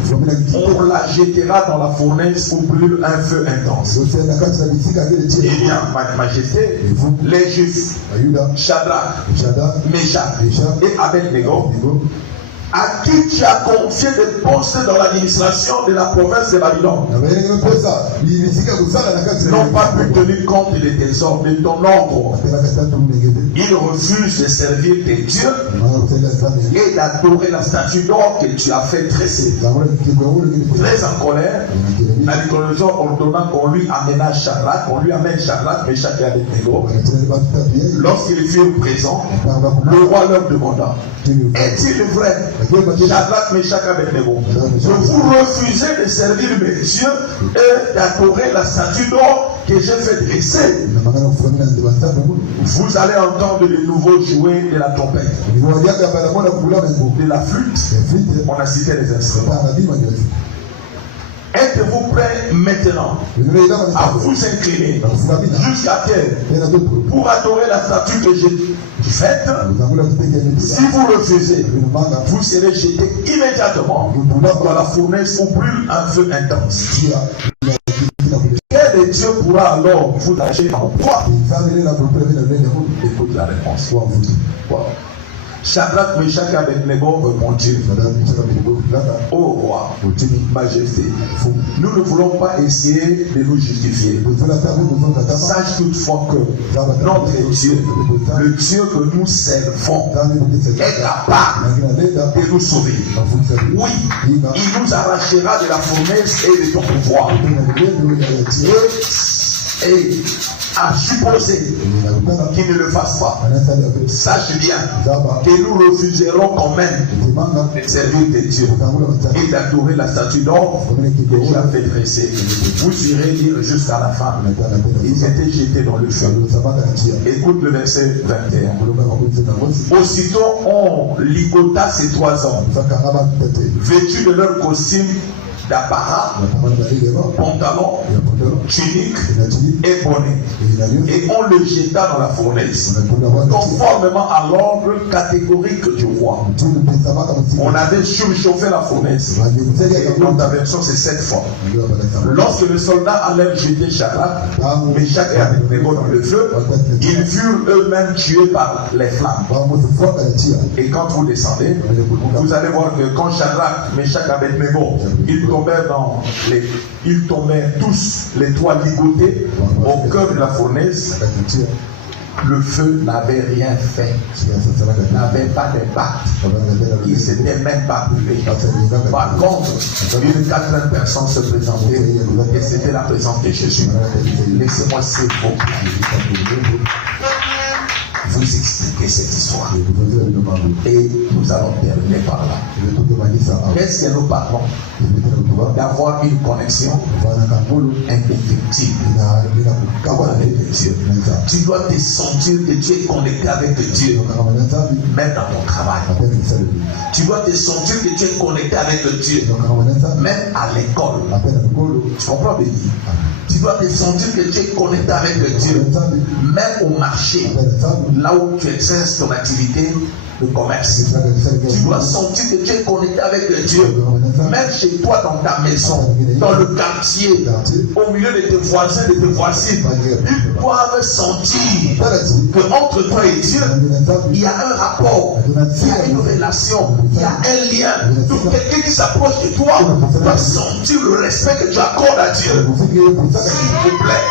on la jettera dans la fournaise où brûle un feu intense. Eh bien, Majesté, les Juifs, Shadrach, Meshach et Abednego, à qui tu as confié des postes dans l'administration de la province de Babylone, n'ont pas pu tenir compte des trésors de ton ordre. Ils refusent de servir tes dieux et d'adorer la statue d'or que tu as fait dresser. Très en colère, Nabuchodonosor ordonna qu'on lui amène Shadrach, Meshach et Abednego. Lorsqu'ils furent présents, le roi leur demanda: est-il vrai, Shadrach, Meshach et Abednego, que vous refusez de servir mes dieux et d'adorer la statue d'or que j'ai fait dresser? Vous allez entendre de nouveau jouer de la trompette, de la flûte. On a cité les instruments. Êtes-vous prêts maintenant à vous incliner jusqu'à terre pour adorer la statue que j'ai faite? Si vous refusez, vous serez jeté immédiatement dans la fournaise où brûle un feu intense. Quel de Dieu pourra alors vous lâcher en quoi? Écoute la réponse. Shadrach, Meshach et Abednego répondirent: ô roi, majesté, nous ne voulons pas essayer de nous justifier. Sache toutefois que notre Dieu, le Dieu que nous servons, est capable de nous sauver. Oui, il nous arrachera de la fournaise et de ton pouvoir. Et à supposer qu'il ne le fasse pas, sache bien que nous refuserons quand même de servir tes dieux et d'adorer la statue d'or que tu as fait dresser. Vous irez lire jusqu'à la fin. Ils étaient jetés dans le feu. Écoute le verset 21. Aussitôt on ligota ces 3 hommes, vêtus de leur costume d'apparat, pantalon, tunique et bonnet, et on le jeta dans la fournaise, conformément à l'ordre catégorique du roi. On avait surchauffé la fournaise, et dans ta version c'est 7 fois. Lorsque les soldats allèrent jeter Shadrach, Meshach et Abednego dans le feu, ils furent eux-mêmes tués par les flammes. Et quand vous descendez, vous allez voir que quand Shadrach, Meshach et Abednego, ils tombaient tous les 3 ligotés au cœur de la fournaise. Le feu n'avait rien fait, n'avait pas d'impact, il ne s'était même pas brûlé. Par contre, une 4 personnes se présentaient et c'était la présence de Jésus. Laissez-moi s'il vous plaît vous expliquer cette histoire. Et nous allons terminer par là. Qu'est-ce que nous parlons? D'avoir une connexion indéfectible avec Dieu. Tu dois te sentir que tu es connecté avec Dieu, même dans ton travail. Tu dois te sentir que tu es connecté avec Dieu, même à l'école. Tu comprends bien? Tu dois te sentir que tu es connecté avec Dieu, même au marché, là où tu exerces ton activité de commerce. Tu dois sentir que tu es connecté avec Dieu, même chez toi, dans ta maison, dans le quartier, au milieu de tes voisins, de tes voisines. Ils doivent sentir qu'entre toi et Dieu, il y a un rapport, il y a une relation, il y a un lien. Donc quelqu'un qui s'approche de toi doit sentir le respect que tu accordes à Dieu. S'il vous plaît.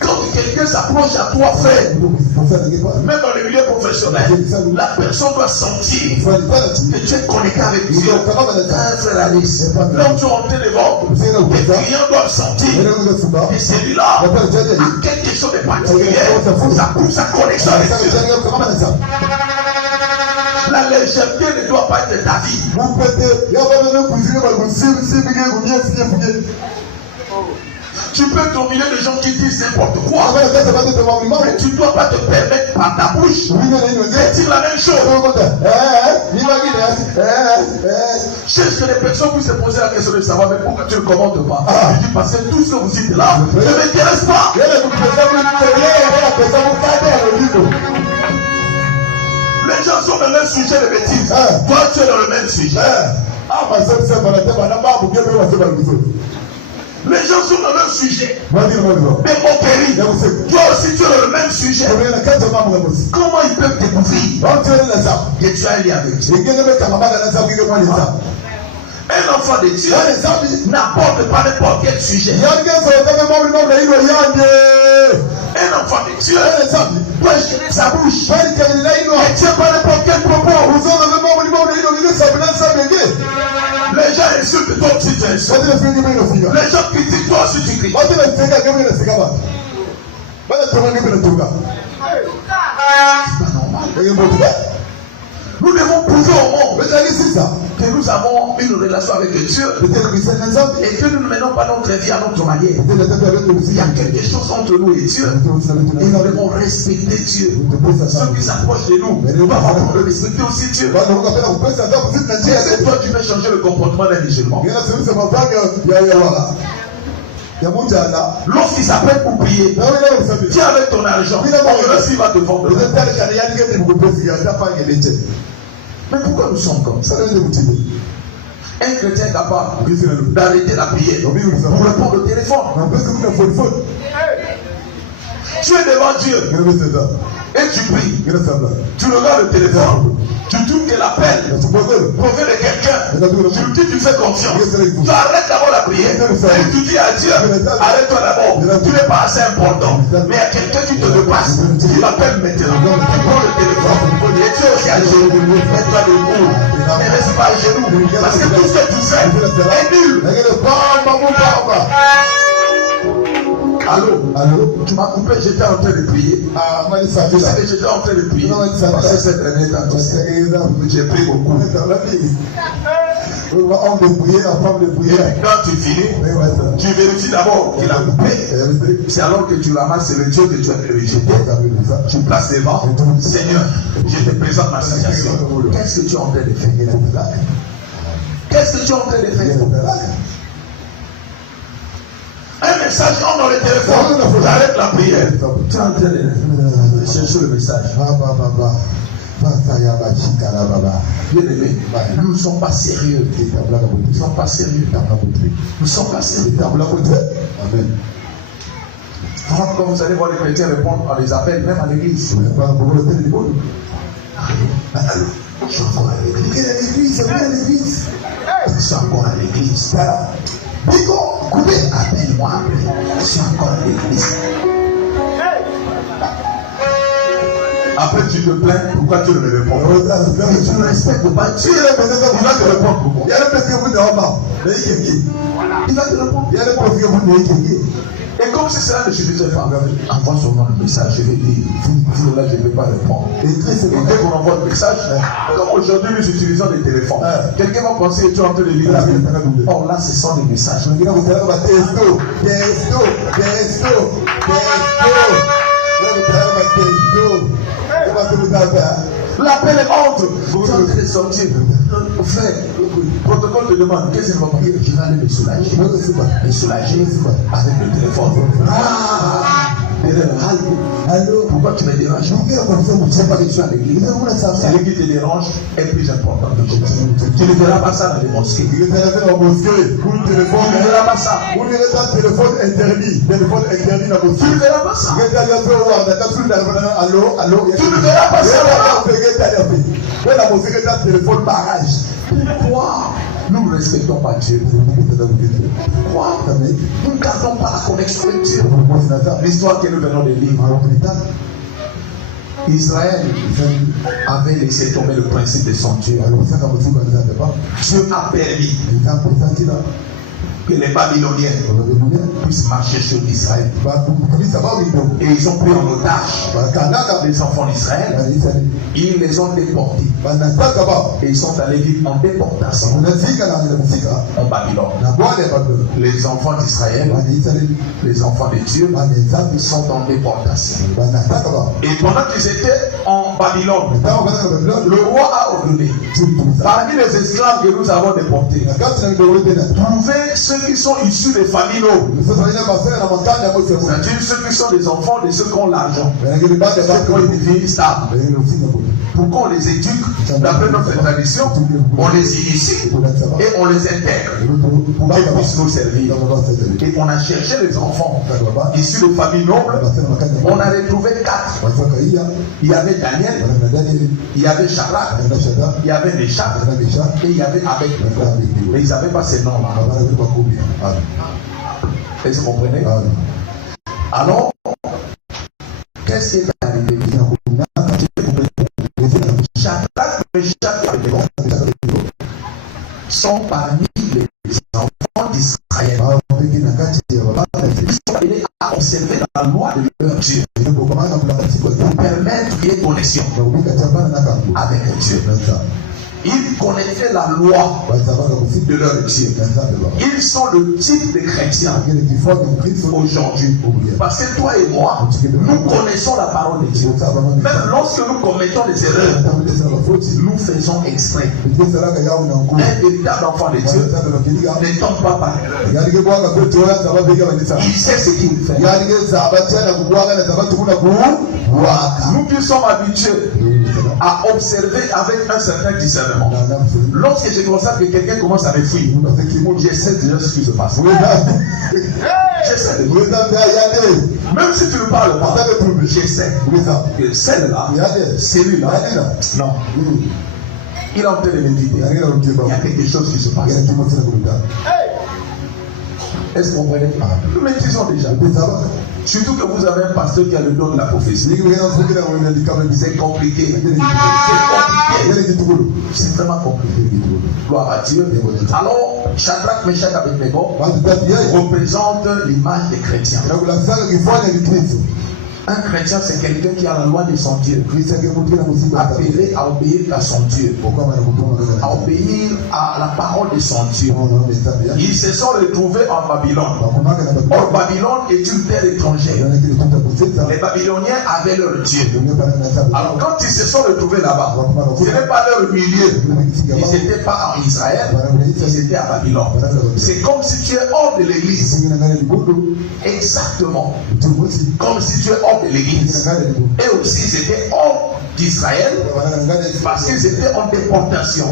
Quand quelqu'un s'approche à toi, frère, même dans le milieu professionnel, la personne doit sentir que tu es connecté avec Dieu. Frère Alice, là où tu es rentré devant, les clients doivent sentir que celui-là a quelque chose de particulier. Sa connexion avec Dieu. La légèreté ne doit pas être ta vie. Tu peux être au milieu de gens qui disent n'importe quoi. Mais tu ne dois pas te permettre par ta bouche de dire la même chose. Cherche que les personnes puissent se poser la question de savoir mais pourquoi tu ne commandes pas. Je dis parce que tout ce que vous dites là ne m'intéresse pas. Les gens sont dans un sujet de bêtises. Toi, tu es dans le même sujet. Les gens sont dans le sujet de moquerie. Toi aussi, tu es dans le même sujet. Comment ils peuvent découvrir que tu as lié avec Dieu? Un enfant de Dieu n'apporte pas n'importe quel sujet. Un enfant de Dieu doit gérer sa bouche. Et Dieu pas n'importe quel propos. Les gens insultent toi aussi tu insultes. Les gens critiquent toi aussi tu critiques. C'est pas normal. Nous devons prouver au monde que nous avons une relation avec Dieu et que nous ne menons pas notre vie à notre manière. Il y a quelque chose entre nous et Dieu et nous devons respecter Dieu. Ceux qui s'approchent de nous doivent respecter aussi Dieu. Est-ce que toi tu veux changer le comportement d'un musulman? Lorsqu'il s'appelle pour prier, tiens avec ton argent, il va te vendre. Mais pourquoi nous sommes comme ça? Un chrétien est capable d'arrêter la prière pour répondre au téléphone. Tu es devant Dieu et tu pries. Tu regardes le téléphone. Tu trouves que l'appel provient de quelqu'un. Tu dis tu fais confiance. Tu arrêtes d'abord la prière. Et tu dis à Dieu, arrête-toi d'abord. Tu n'es pas assez important. Mais il y a quelqu'un qui te dépasse. Qui m'appelle maintenant. Tu prends le téléphone. Et Dieu aussi à genoux. Mets-toi debout. Ne reste pas à genoux. Parce que tout ce que tu fais est nul. Allô, tu m'as coupé, j'étais en train de prier. Tu sais que j'étais en train de prier. Parce que cette année, j'ai pris beaucoup. Homme de prière, femme de prière. Quand tu finis, tu vérifies d'abord qu'il a coupé. C'est alors que tu ramasses le Dieu que tu as rejeté. Tu places devant. Seigneur, je te présente ma situation. Qu'est-ce que tu es en train de faire? Qu'est-ce que tu es en train de faire? Un message entre dans le téléphone, j'arrête la prière. Tu es en train de chercher le message. Bien-aimé, nous ne sommes pas sérieux. Nous ne sommes pas sérieux. Nous ne sommes pas sérieux. Amen. Quand vous allez voir les chrétiens répondre à des appels, même à l'église. Je suis encore à l'église. Je suis encore à l'église. Bigo, coupez, appelle-moi après. Je suis encore à l'église. Après, tu te plains, pourquoi tu ne me réponds pas? Tu ne respectes pas. Tu il va te répondre pourquoi? Il va te répondre. Et comme si cela ne suffisait pas, envoie seulement le message. Je vais dire, là, je ne vais pas répondre. Et dès qu'on envoie le message, comme aujourd'hui, nous utilisons des téléphones. Quelqu'un va penser que tu es en train de lire. Or là, ce sont des messages. L'appel est entre. Vous êtes en train de sortir. Frère, le protocole te demande qu'est-ce que va prier? Je vais aller me soulager. Me soulager avec le téléphone. Allô, pourquoi tu me déranges? Tu ne sais pas que tu es à l'église. Celui qui te dérange est plus important que tu. Tu ne verras pas ça dans les mosquées. Tu ne verras pas ça. Tu ne verras pas ça. Tu ne verras pas ça. Pourquoi nous ne respectons pas Dieu? Pourquoi nous ne gardons pas la connexion avec Dieu? L'histoire que nous venons de lire. Israël avait laissé tomber le principe de son Dieu. Dieu a permis que les Babyloniens puissent marcher sur Israël. Et ils ont pris en otage les enfants d'Israël. Ils les ont déportés. Et ils sont allés vivre en déportation en Babylone. Les enfants d'Israël, les enfants de Dieu, sont en déportation. Et pendant qu'ils étaient en Babylone, le roi a ordonné, parmi les esclaves que nous avons déportés, trouvez ceux ceux qui sont issus des familles nobles. C'est-à-dire ceux qui sont des enfants de ceux qui ont l'argent. Ceux qui ont une vie stable. Pourquoi on les éduque? D'après notre tradition, on les initie et on les intègre pour qu'ils puissent nous servir. Et on a cherché les enfants issus de familles nobles. On a retrouvé 4. Il y avait Daniel, il y avait Shadrach, il y avait Meshach et il y avait Abednego. Mais ils n'avaient pas ces noms-là. Est-ce que vous comprenez? Alors, qu'est-ce qui est arrivé? Shadrach, Meshach et Abednego sont parmi les enfants d'Israël. Ils sont appelés à observer la loi de leur Dieu pour permettre qu'il y ait connexion avec Dieu. Ils connaissaient la loi de leur Dieu. Ils sont le type de chrétiens aujourd'hui. Parce que toi et moi, nous connaissons la parole de Dieu. Même lorsque nous commettons des erreurs, nous faisons exprès. Un véritable enfant de Dieu ne tombe pas par erreur. Il sait ce qu'il fait. Nous qui sommes habitués à observer avec un certain discernement. Lorsque je constate que quelqu'un commence à me fuir, j'essaie déjà ce qui se passe. J'essaie de même si tu ne parles pas, j'essaie. Que celle-là, celui-là, non. Il est en train de méditer. Il y a quelque chose qui se passe. Est-ce que vous comprenez? Nous maîtrisons déjà. Surtout que vous avez un pasteur qui a le don de la prophétie. C'est compliqué. C'est vraiment compliqué. Gloire à Dieu. Alors, Shadrach, Meshach et Abednego représentent l'image des chrétiens. Un chrétien, c'est quelqu'un qui a la loi de son Dieu, appelé à obéir à son Dieu, à obéir à la parole de son Dieu. Ils se sont retrouvés en Babylone. Or, Babylone est une terre étrangère. Les Babyloniens avaient leur Dieu. Alors, quand ils se sont retrouvés là-bas, ce n'est pas leur milieu. Ils n'étaient pas en Israël, ils étaient à Babylone. C'est comme si tu es hors de l'église. Exactement. Comme si tu es hors de l'église. Et aussi, ils étaient hors d'Israël parce qu'ils étaient en déportation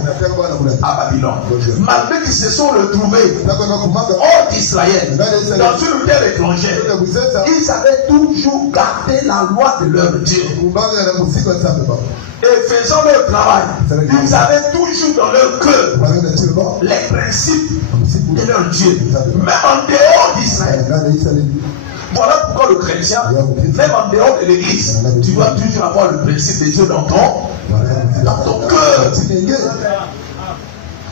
à Babylone. Malgré qu'ils se sont retrouvés hors d'Israël, dans une terre étrangère, ils avaient toujours gardé la loi de leur Dieu. Et faisant leur travail, ils avaient toujours dans leur cœur les principes de leur Dieu. Mais en dehors d'Israël, voilà pourquoi le chrétien, même en dehors de l'église, tu dois toujours avoir le principe de Dieu dans ton cœur.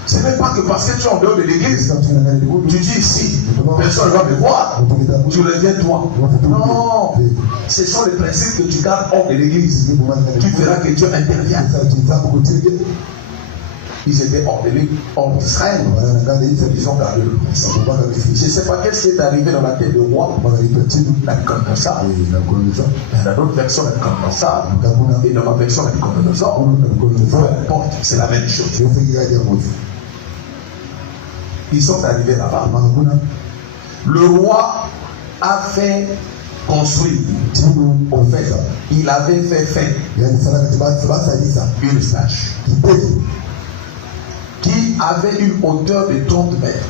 Ce n'est pas que parce que tu es en dehors de l'église, tu dis ici, personne ne va me voir, tu reviens toi. Non, ce sont les principes que tu gardes hors de l'église. Tu verras que Dieu intervient. Ils étaient hors d'Israël. Ils ont gardé le principe. Je ne sais pas qu'est-ce qui est arrivé dans la tête de roi. Nabuchodonosor. Dans d'autres versions, Nabuchodonosor. Et dans ma version, Nabuchodonosor. Peu importe, c'est la même chose. Ils sont arrivés là-bas. Le roi a fait construire. En fait, il avait fait faire une statue qui avait une hauteur de 30 mètres.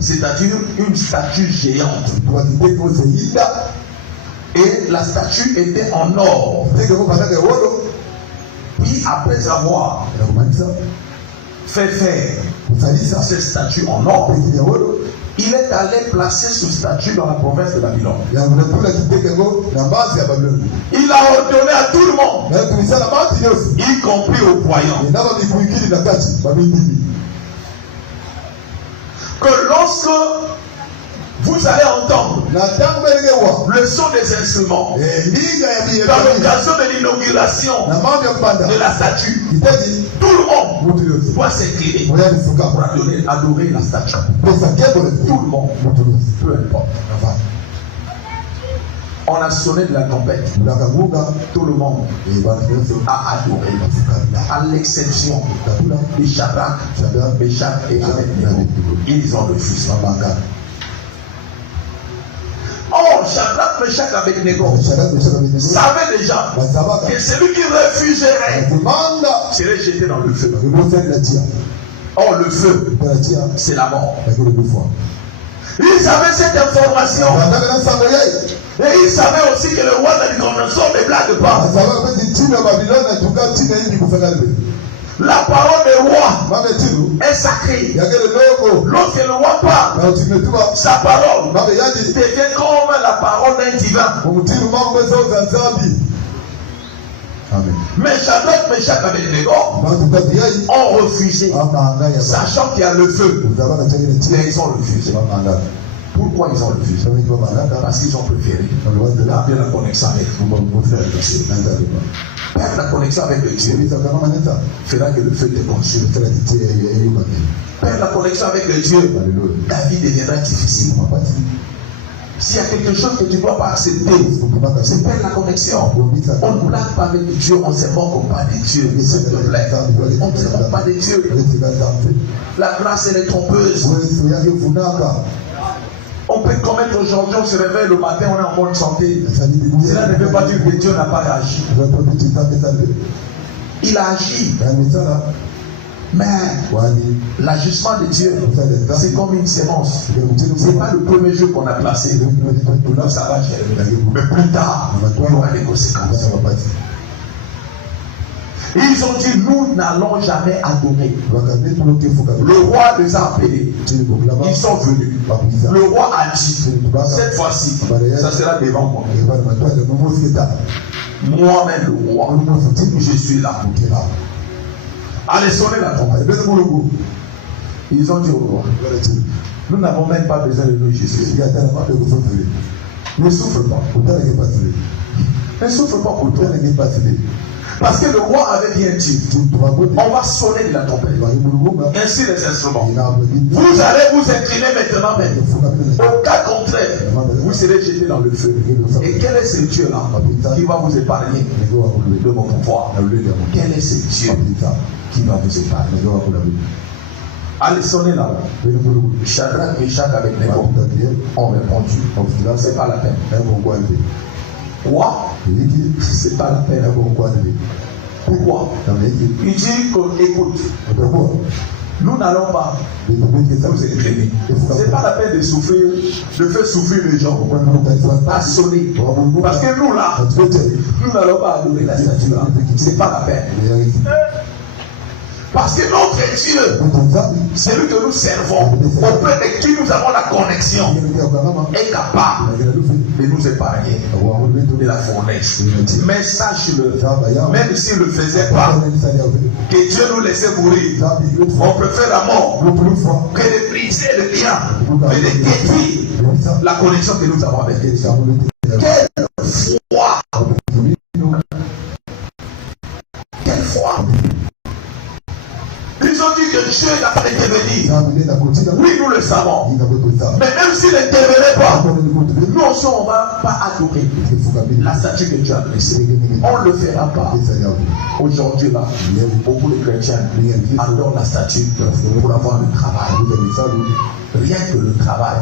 C'est-à-dire une statue géante. Et la statue était en or. Puis après avoir fait faire cette statue en or, il est allé placer cette statue dans la province de Babylone. Il a ordonné à tout le monde, y compris aux voyants, que lorsque vous allez entendre le son des instruments dans l'occasion de l'inauguration de la statue, tout le monde doit s'incliner pour adorer la statue. Tout le monde, peu importe. On a sonné de la tempête. Tout le monde a adoré, à l'exception de Shadrach, Meshach et Abednego. Ils ont refusé. Oh, Shadrach, Meshach et Abednego savaient déjà que celui qui refuserait serait jeté dans le feu. Oh, le feu, c'est la mort. Ils avaient cette information. Et ils savaient aussi que le roi Nabuchodonosor ne blague pas. La parole du roi est sacrée. Lorsque le roi parle, sa parole devient comme la parole d'un divin. Amen. Mais Shadrach, Meshach et Abednego ont refusé, sachant qu'il y a le feu. Mais ils ont refusé. Pourquoi ils ont refusé? Parce qu'ils ont préféré garder la connexion avec vous. Perdre la connexion avec le Dieu fera que le feu te consume. Perdre la connexion avec le Dieu, ta vie deviendra difficile. S'il y a quelque chose que tu ne dois pas accepter, c'est perdre la connexion. On ne blague pas avec Dieu, on ne se moque pas de Dieu, s'il te plaît. On ne se moque pas de Dieu. La grâce, elle est trompeuse. On peut commettre aujourd'hui, on se réveille le matin, on est en bonne santé. Cela ne veut pas dire que Dieu n'a pas agi. Il a agi. Mais l'agissement de Dieu, c'est comme une sémence. Ce n'est pas le premier jour qu'on a placé. Là, ça va gérer. Mais plus tard, il y aura des conséquences. Ils ont dit, nous n'allons jamais adorer. Le roi les a appelés. Ils sont venus. Le roi a dit, cette fois-ci, ça sera devant moi. Moi-même le roi, je suis là. Allez sonner la trompette. Ils ont dit au roi, nous n'avons même pas besoin de nous Jésus. Ne souffre pas. Ne souffre pas pour toi. Parce que le roi avait bien dit, on va sonner de la trompette. Ainsi les instruments. Vous allez vous incliner maintenant même. Au cas contraire, vous serez jetés dans le feu. Et quel est ce Dieu-là qui va vous épargner de mon pouvoir? Quel est ce Dieu qui va vous épargner? Allez sonner là. Shadrach, Meshach et Abednego ont répondu. C'est pas la peine. Quoi? C'est pas la peine. Pourquoi? Il dit écoute, nous n'allons pas vous écraser. C'est pas la peine de souffrir, de faire souffrir les gens à sonner. Parce que nous là, nous n'allons pas adorer la statue là. C'est pas la peine. Parce que notre Dieu, celui que nous servons, auprès de qui nous avons la connexion, est capable de nous épargner de la fournaise. Mais sache-le, même s'il ne le faisait pas, que Dieu nous laissait mourir, on préfère la mort que de briser le lien et de détruire la connexion que nous avons avec Dieu. Quelle foi! Quelle foi! Ils ont dit que Dieu n'a pas intervenu. Oui, nous le savons. Mais même s'il n'intervenait pas, nous aussi, on ne va pas adorer la statue que Dieu a blessée. On ne le fera pas. Aujourd'hui, là, beaucoup de chrétiens adorent la statue pour avoir le travail. Rien que le travail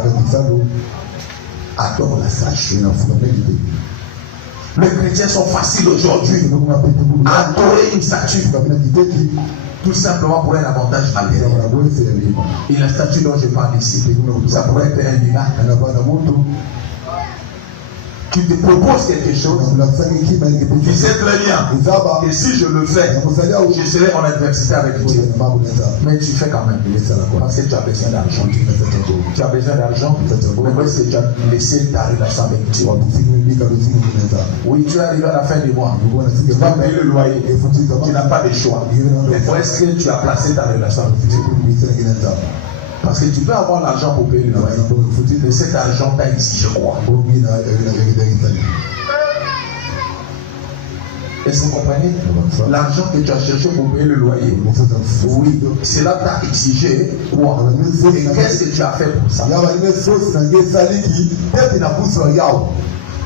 adore la statue. Les chrétiens sont faciles aujourd'hui à adorer une statue. Tout simplement pour un avantage matériel. Et la statue dont je parle ici, ça pourrait être un miracle. Qui te propose quelque chose, tu sais très bien. Et si je le fais, je serai en adversité avec Dieu. Mais tu fais quand même. Parce que tu as besoin d'argent. Tu as besoin d'argent. Mais est-ce que tu as laissé ta relation avec Dieu? Oui, tu es arrivé à la fin du mois. Tu vas payer le loyer. Tu n'as pas de choix. Mais où est-ce que tu as placé ta relation avec Dieu? Parce que tu peux avoir l'argent pour payer le loyer. Mais cet argent t'a ici, je crois. Est-ce que vous comprenez? L'argent que tu as cherché pour payer le loyer, oui, cela t'a exigé quoi? Et qu'est-ce que tu as fait pour ça?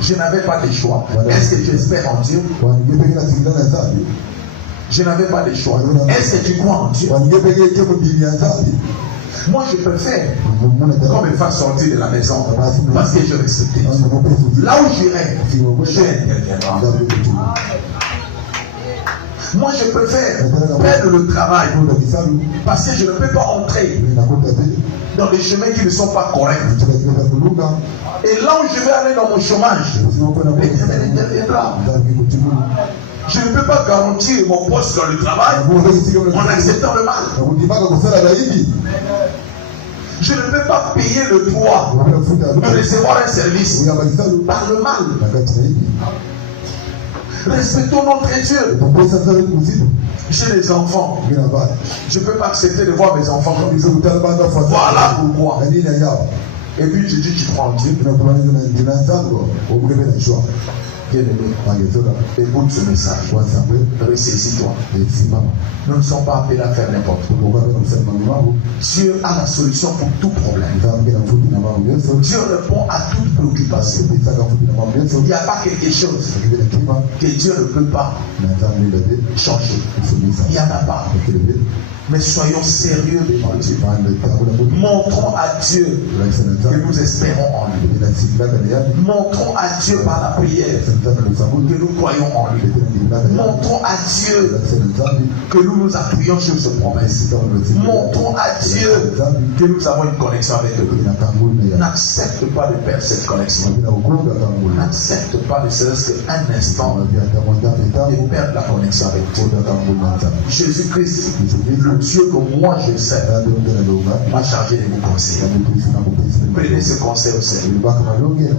Je n'avais pas de choix. Est-ce que tu espères en Dieu? Je n'avais pas de choix. Est-ce que tu crois en Dieu? Moi, je préfère qu'on me fasse sortir de la maison parce que je respecte Dieu. Là où j'irai, je interviendrai. Moi, je préfère perdre le travail parce que je ne peux pas entrer dans des chemins qui ne sont pas corrects. Et là où je vais aller dans mon chômage, l'Éternel interviendra. Je ne peux pas garantir mon poste dans le travail en acceptant le mal. Je ne peux pas payer le droit de recevoir un service par le mal. Respectons notre Dieu. J'ai des enfants. Je ne peux pas accepter de voir mes enfants comme ils ont. Voilà pourquoi. Et puis je dis, tu prends Dieu. Bien-aimé, écoute ce message. Ressaisis-toi. Nous ne sommes pas appelés à faire n'importe quoi. Dieu a la solution pour tout problème. Dieu répond à toute préoccupation. Il n'y a pas quelque chose que Dieu ne peut pas changer. Il n'y en a pas. Mais soyons sérieux devant Dieu. Montrons à Dieu que nous espérons en lui. Montrons à Dieu par la prière que nous croyons en lui. Montrons à Dieu que nous nous appuyons sur ce promesse. Montrons à Dieu que nous avons une connexion avec lui. N'accepte pas de perdre cette connexion. N'accepte pas de serait-ce qu'un instant de perdre la connexion avec Dieu. Jésus-Christ, le Dieu que moi je sais, m'a chargé de vous conseiller. Prenez ce conseil au Seigneur.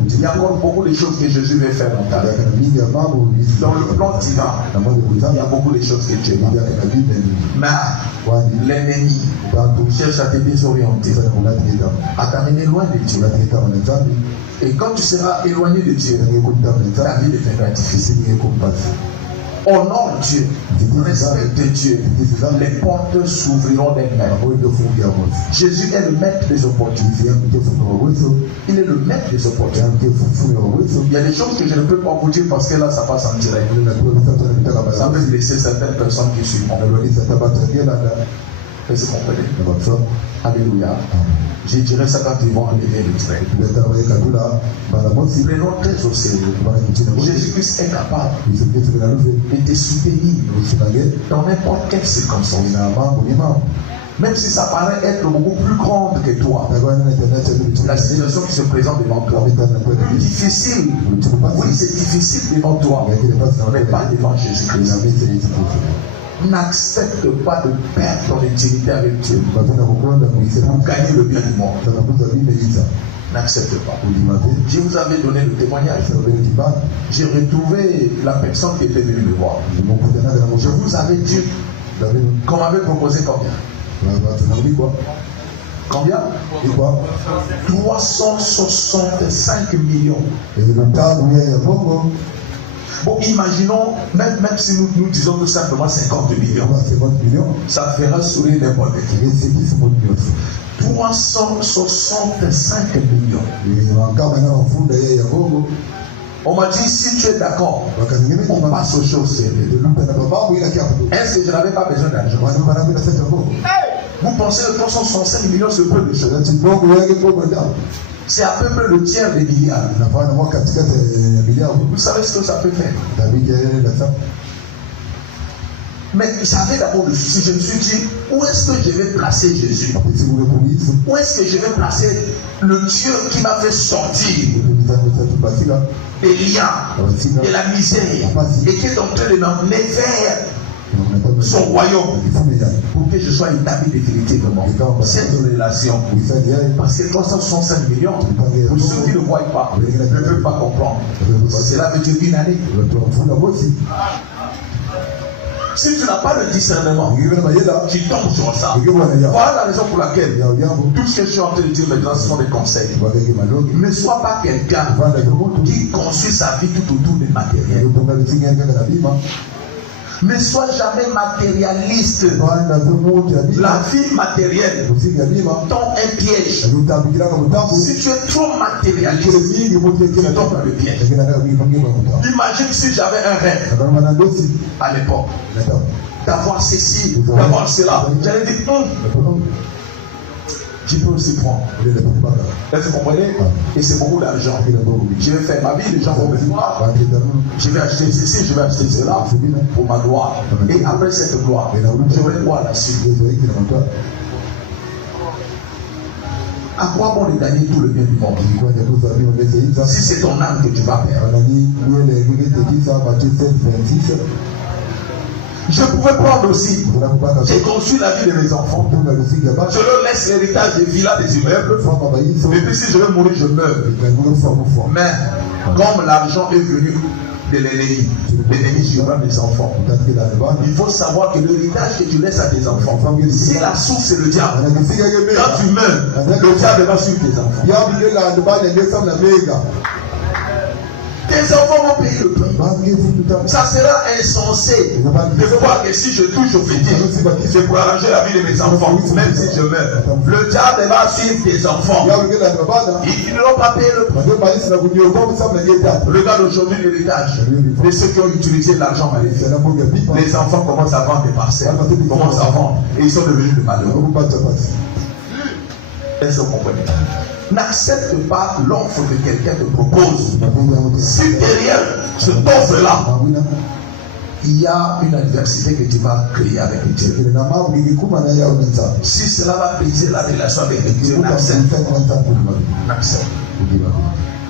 Il y a encore beaucoup de choses que Jésus veut faire dans ta vie. Dans le plan divin, il y a beaucoup de choses que Dieu va faire. Mais l'ennemi cherche à te désorienter, à t'amener loin de Dieu. Et quand tu seras éloigné de Dieu, ta vie deviendra difficile. Honore Dieu, respecte Dieu, les portes s'ouvriront d'elles-mêmes. Jésus est le maître des opportunités. Il est le maître des opportunités. Il y a des choses que je ne peux pas vous dire parce que là ça passe en direct. Ça peut blesser certaines personnes qui suivront. Est-ce que vous comprenez? Alléluia. Je dirais ça quand ils vont enlever le trait. Prenons très au sérieux. Jésus-Christ est capable de te soutenir dans n'importe quelle circonstance. Même si ça paraît être beaucoup plus grande que toi, la situation qui se présente devant toi, plus difficile. Oui, c'est difficile devant toi, mais pas devant Jésus-Christ. N'accepte pas de perdre ton intimité avec Dieu pour gagner le bien du monde. N'accepte pas. Je vous avais donné le témoignage. J'ai retrouvé la personne qui était venue me voir. Je vous avais dit qu'on m'avait proposé combien? Combien? 365 millions. Bon, imaginons, même si nous disons tout simplement 50 millions, ça fera sourire n'importe qui. 365 millions. On m'a dit, si tu es d'accord, on passe aux choses sérieuses. Est-ce que je n'avais pas besoin d'argent? Vous pensez que 365 millions, c'est peu de choses? C'est à peu près le tiers des milliards. Vous savez ce que ça peut faire? Mais j'avais d'abord le souci. Je me suis dit, où est-ce que je vais placer Jésus? Où est-ce que je vais placer le Dieu qui m'a fait sortir des liens, de la misère, et qui est en train de m'emmener vers son royaume pour que je sois établi définitivement cette relation. Parce que 365 millions, pour ceux qui ne voient pas, ne peuvent pas comprendre. Cela veut dire une année. Si tu n'as pas le discernement, tu tombes sur ça. Voilà la raison pour laquelle tout ce que je suis en train de dire maintenant, ce sont des conseils. Ne sois pas quelqu'un qui construit sa vie tout autour des matériels. Ne sois jamais matérialiste. La vie matérielle tombe un piège. Si tu es trop matérialiste, tu tombes dans le piège. Imagine si j'avais un rêve à l'époque d'avoir ceci, d'avoir cela. J'allais dire, tu peux aussi prendre. Est-ce que vous comprenez? Et c'est beaucoup d'argent. Je vais faire ma vie, les gens vont me voir. Je vais acheter ceci, je vais acheter cela pour ma gloire. Et après cette gloire, je vais voir la suite. À quoi bon de gagner tout le bien du monde? Si c'est ton âme que tu vas perdre. Je pouvais prendre aussi. J'ai construit la vie de mes enfants. Je leur laisse l'héritage des villas, des immeubles. Et puis si je veux mourir, je meurs. Mais comme l'argent est venu de l'ennemi suivant mes enfants, il faut savoir que l'héritage que tu laisses à tes enfants, si la source c'est le diable, quand tu meurs, le diable va suivre tes enfants. Tes enfants vont payer le prix. Ça sera insensé de voir que si je touche au fétiche, c'est pour arranger la vie de mes enfants, même si je meurs. Le diable va suivre tes enfants. Ils ne vont pas payer le prix. Regarde aujourd'hui l'héritage de ceux qui ont utilisé l'argent maléfique. Les enfants commencent à vendre des parcelles, commencent à vendre, et ils sont devenus de malheureux. Est-ce que vous comprenez? N'accepte pas l'offre que quelqu'un te propose. Si derrière cette offre-là, il y a une adversité que tu vas créer avec Dieu. Si cela va briser la relation avec Dieu, n'accepte.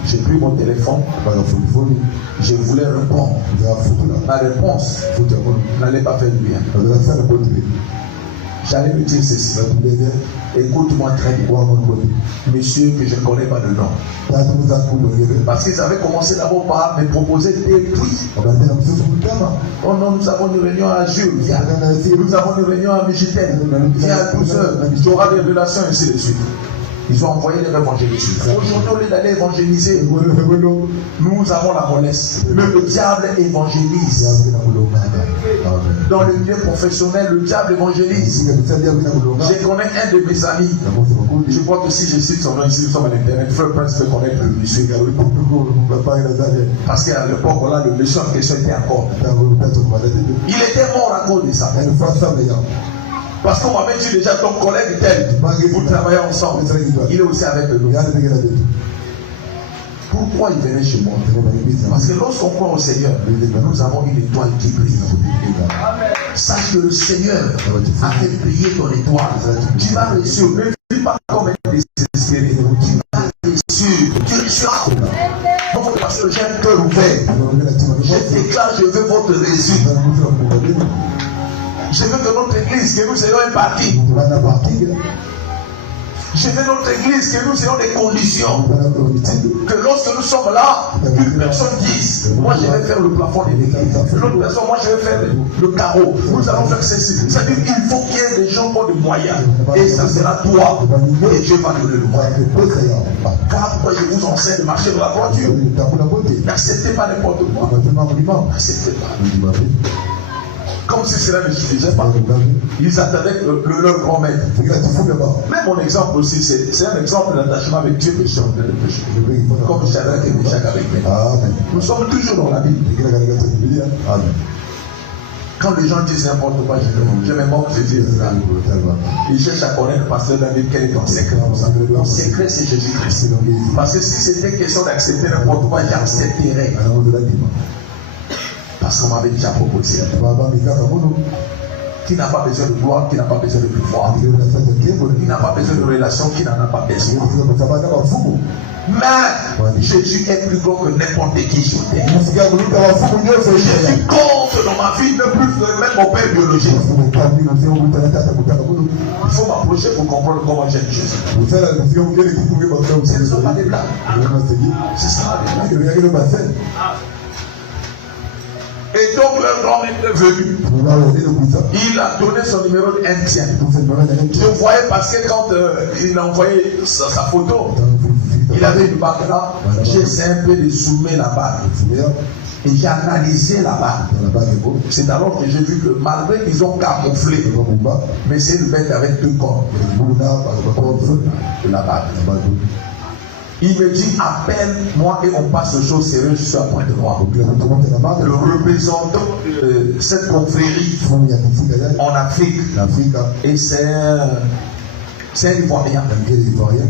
J'ai pris mon téléphone, je voulais répondre. La réponse n'allait pas faire du bien. J'allais lui dire ceci. Écoute-moi très bien. Monsieur que je ne connais pas de nom. Parce qu'ils avaient commencé d'abord par me proposer des prix. Oh non, nous avons une réunion à Jules. Viens. Nous avons une réunion à Michitel. Viens à 12 heures. Tu auras des relations ainsi de suite. Ils ont envoyé les évangélistes. Aujourd'hui, au lieu d'aller évangéliser, nous avons la mollesse. Mais le diable évangélise. Dans le milieu professionnel, le diable évangélise. Je connais un de mes amis. Je crois que si je cite son nom ici, nous sommes à l'internet, Frère Prince peut connaître le monsieur. Parce qu'à l'époque, là, le monsieur en question était encore. Il était mort à cause de ça. Parce qu'on m'avait dit déjà, ton collègue tel, vous travaillez ensemble, il est aussi avec nous. Pourquoi il venait chez moi? Parce que lorsqu'on croit au Seigneur, nous avons une étoile qui brille. Sache que le Seigneur a fait briller ton étoile. Tu vas réussir. Ne vis pas comme un désespéré. Tu vas réussir. Tu réussiras. Donc, parce que j'ai un cœur ouvert. Je déclare, je veux votre réussite. Je veux que notre église, que nous ayons un parti. Je veux notre église, que nous ayons des conditions. Que lorsque nous sommes là, une personne dise, moi je vais faire le plafond de l'église. L'autre personne, moi je vais faire le carreau. Nous allons faire ceci. C'est-à-dire qu'il faut qu'il y ait des gens qui ont des moyens. Et ça sera toi. Et Dieu va donner le moyen. Car moi je vous enseigne de marcher dans la voiture. N'acceptez pas n'importe quoi. N'acceptez pas. Comme si cela ne suffisait pas. Ils attendaient leur grand maître. Même mon exemple aussi, c'est un exemple d'attachement avec Dieu que je suis en train de prêcher. Comme Shadrach et Meshach avec lui. Nous sommes toujours dans la Bible. Quand les gens disent n'importe quoi, je me moque, je dis ils cherchent à connaître le pasteur David, quel est ton secret. Mon secret, c'est Jésus-Christ. Parce que si c'était question d'accepter n'importe quoi, j'accepterais. Parce qu'on m'avait déjà proposé. Qui n'a pas besoin de gloire, qui n'a pas besoin de pouvoir, qui n'a pas besoin de relation, qui n'en a pas besoin. Mais Jésus est plus grand que n'importe qui sur terre. Jésus compte dans ma vie, ne plus même mon père biologique. Il faut m'approcher pour comprendre comment j'aime Jésus. Ce ne sont pas des blagues. Ce ne sont pas des blagues. Et donc le grand est venu. Il a donné son numéro de MTN. Je voyais parce que quand il a envoyé sa photo, il Il avait une bague là. J'ai essayé un peu de zoomer la bague. Et j'ai analysé la bague. C'est alors que j'ai vu que malgré qu'ils ont camouflé, mais c'est une bête avec 2 corps. La bague. Il me dit, appelle-moi et on passe aux choses sérieuses, je suis à point de moi. Le représentant de cette confrérie en Afrique, et c'est un Ivoirien.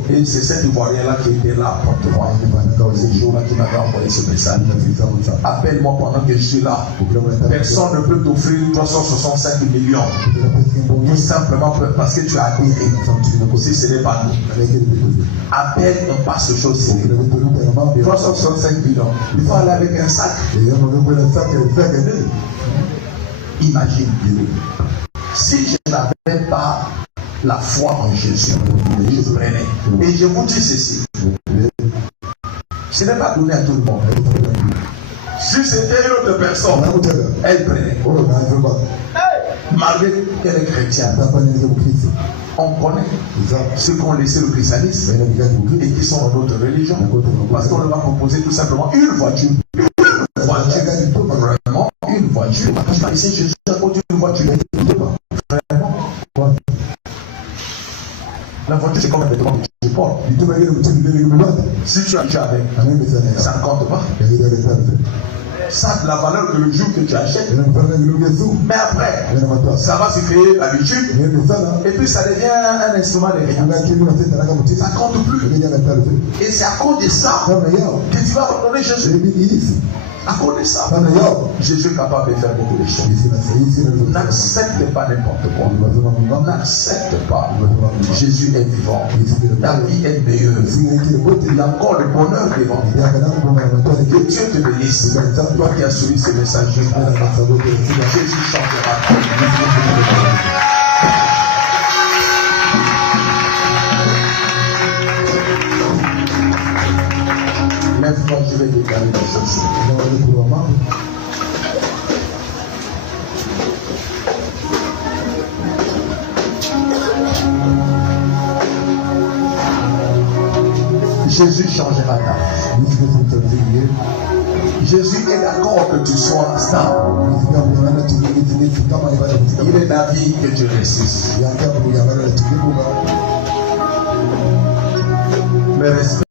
Et c'est cet Ivoirien-là qui était là à porte de moi. Ces jours-là qui m'avait envoyé ce message. Appelle-moi pendant que je suis là. Personne ne peut t'offrir 365 millions. Tout simplement parce que tu as adhéré. Si ce n'est pas nous. Appelle, on passe aux choses sérieuses. 365 millions. Il faut aller avec un sac. Imagine. Si je n'avais pas la foi en Jésus, je prenais. Et je vous dis ceci. Ce n'est pas donné à tout le monde. Si c'était une autre personne, elle prenait. Malgré qu'elle est chrétienne. On connaît ceux qui ont laissé le christianisme et qui sont dans d'autres religions. Parce qu'on leur a proposé tout simplement une voiture. Vraiment, une voiture. Quand tu vas laisser Jésus à cause d'une voiture, vraiment. La voiture, c'est comme un vêtement que tu portes. Si tu as déjà avec, ça ne compte pas. Ça, la valeur que le jour que tu achètes. Mais après, ça va se créer l'habitude. Et puis ça devient un instrument de rien. Ça ne compte plus. Et c'est à cause de ça que tu vas redonner Jésus. À cause de ça, Jésus est capable de faire beaucoup de choses. N'accepte pas n'importe quoi. N'accepte pas. Jésus est vivant. Ta vie est meilleure. Il y a encore le bonheur devant. Que Dieu te bénisse. Toi qui as suivi ce message, Jésus chantera. Lève-toi, je vais déclarer des choses. Jésus changera ta vie. Jésus est d'accord que tu sois stable. Il est d'avis que tu réussisses. Mais respect.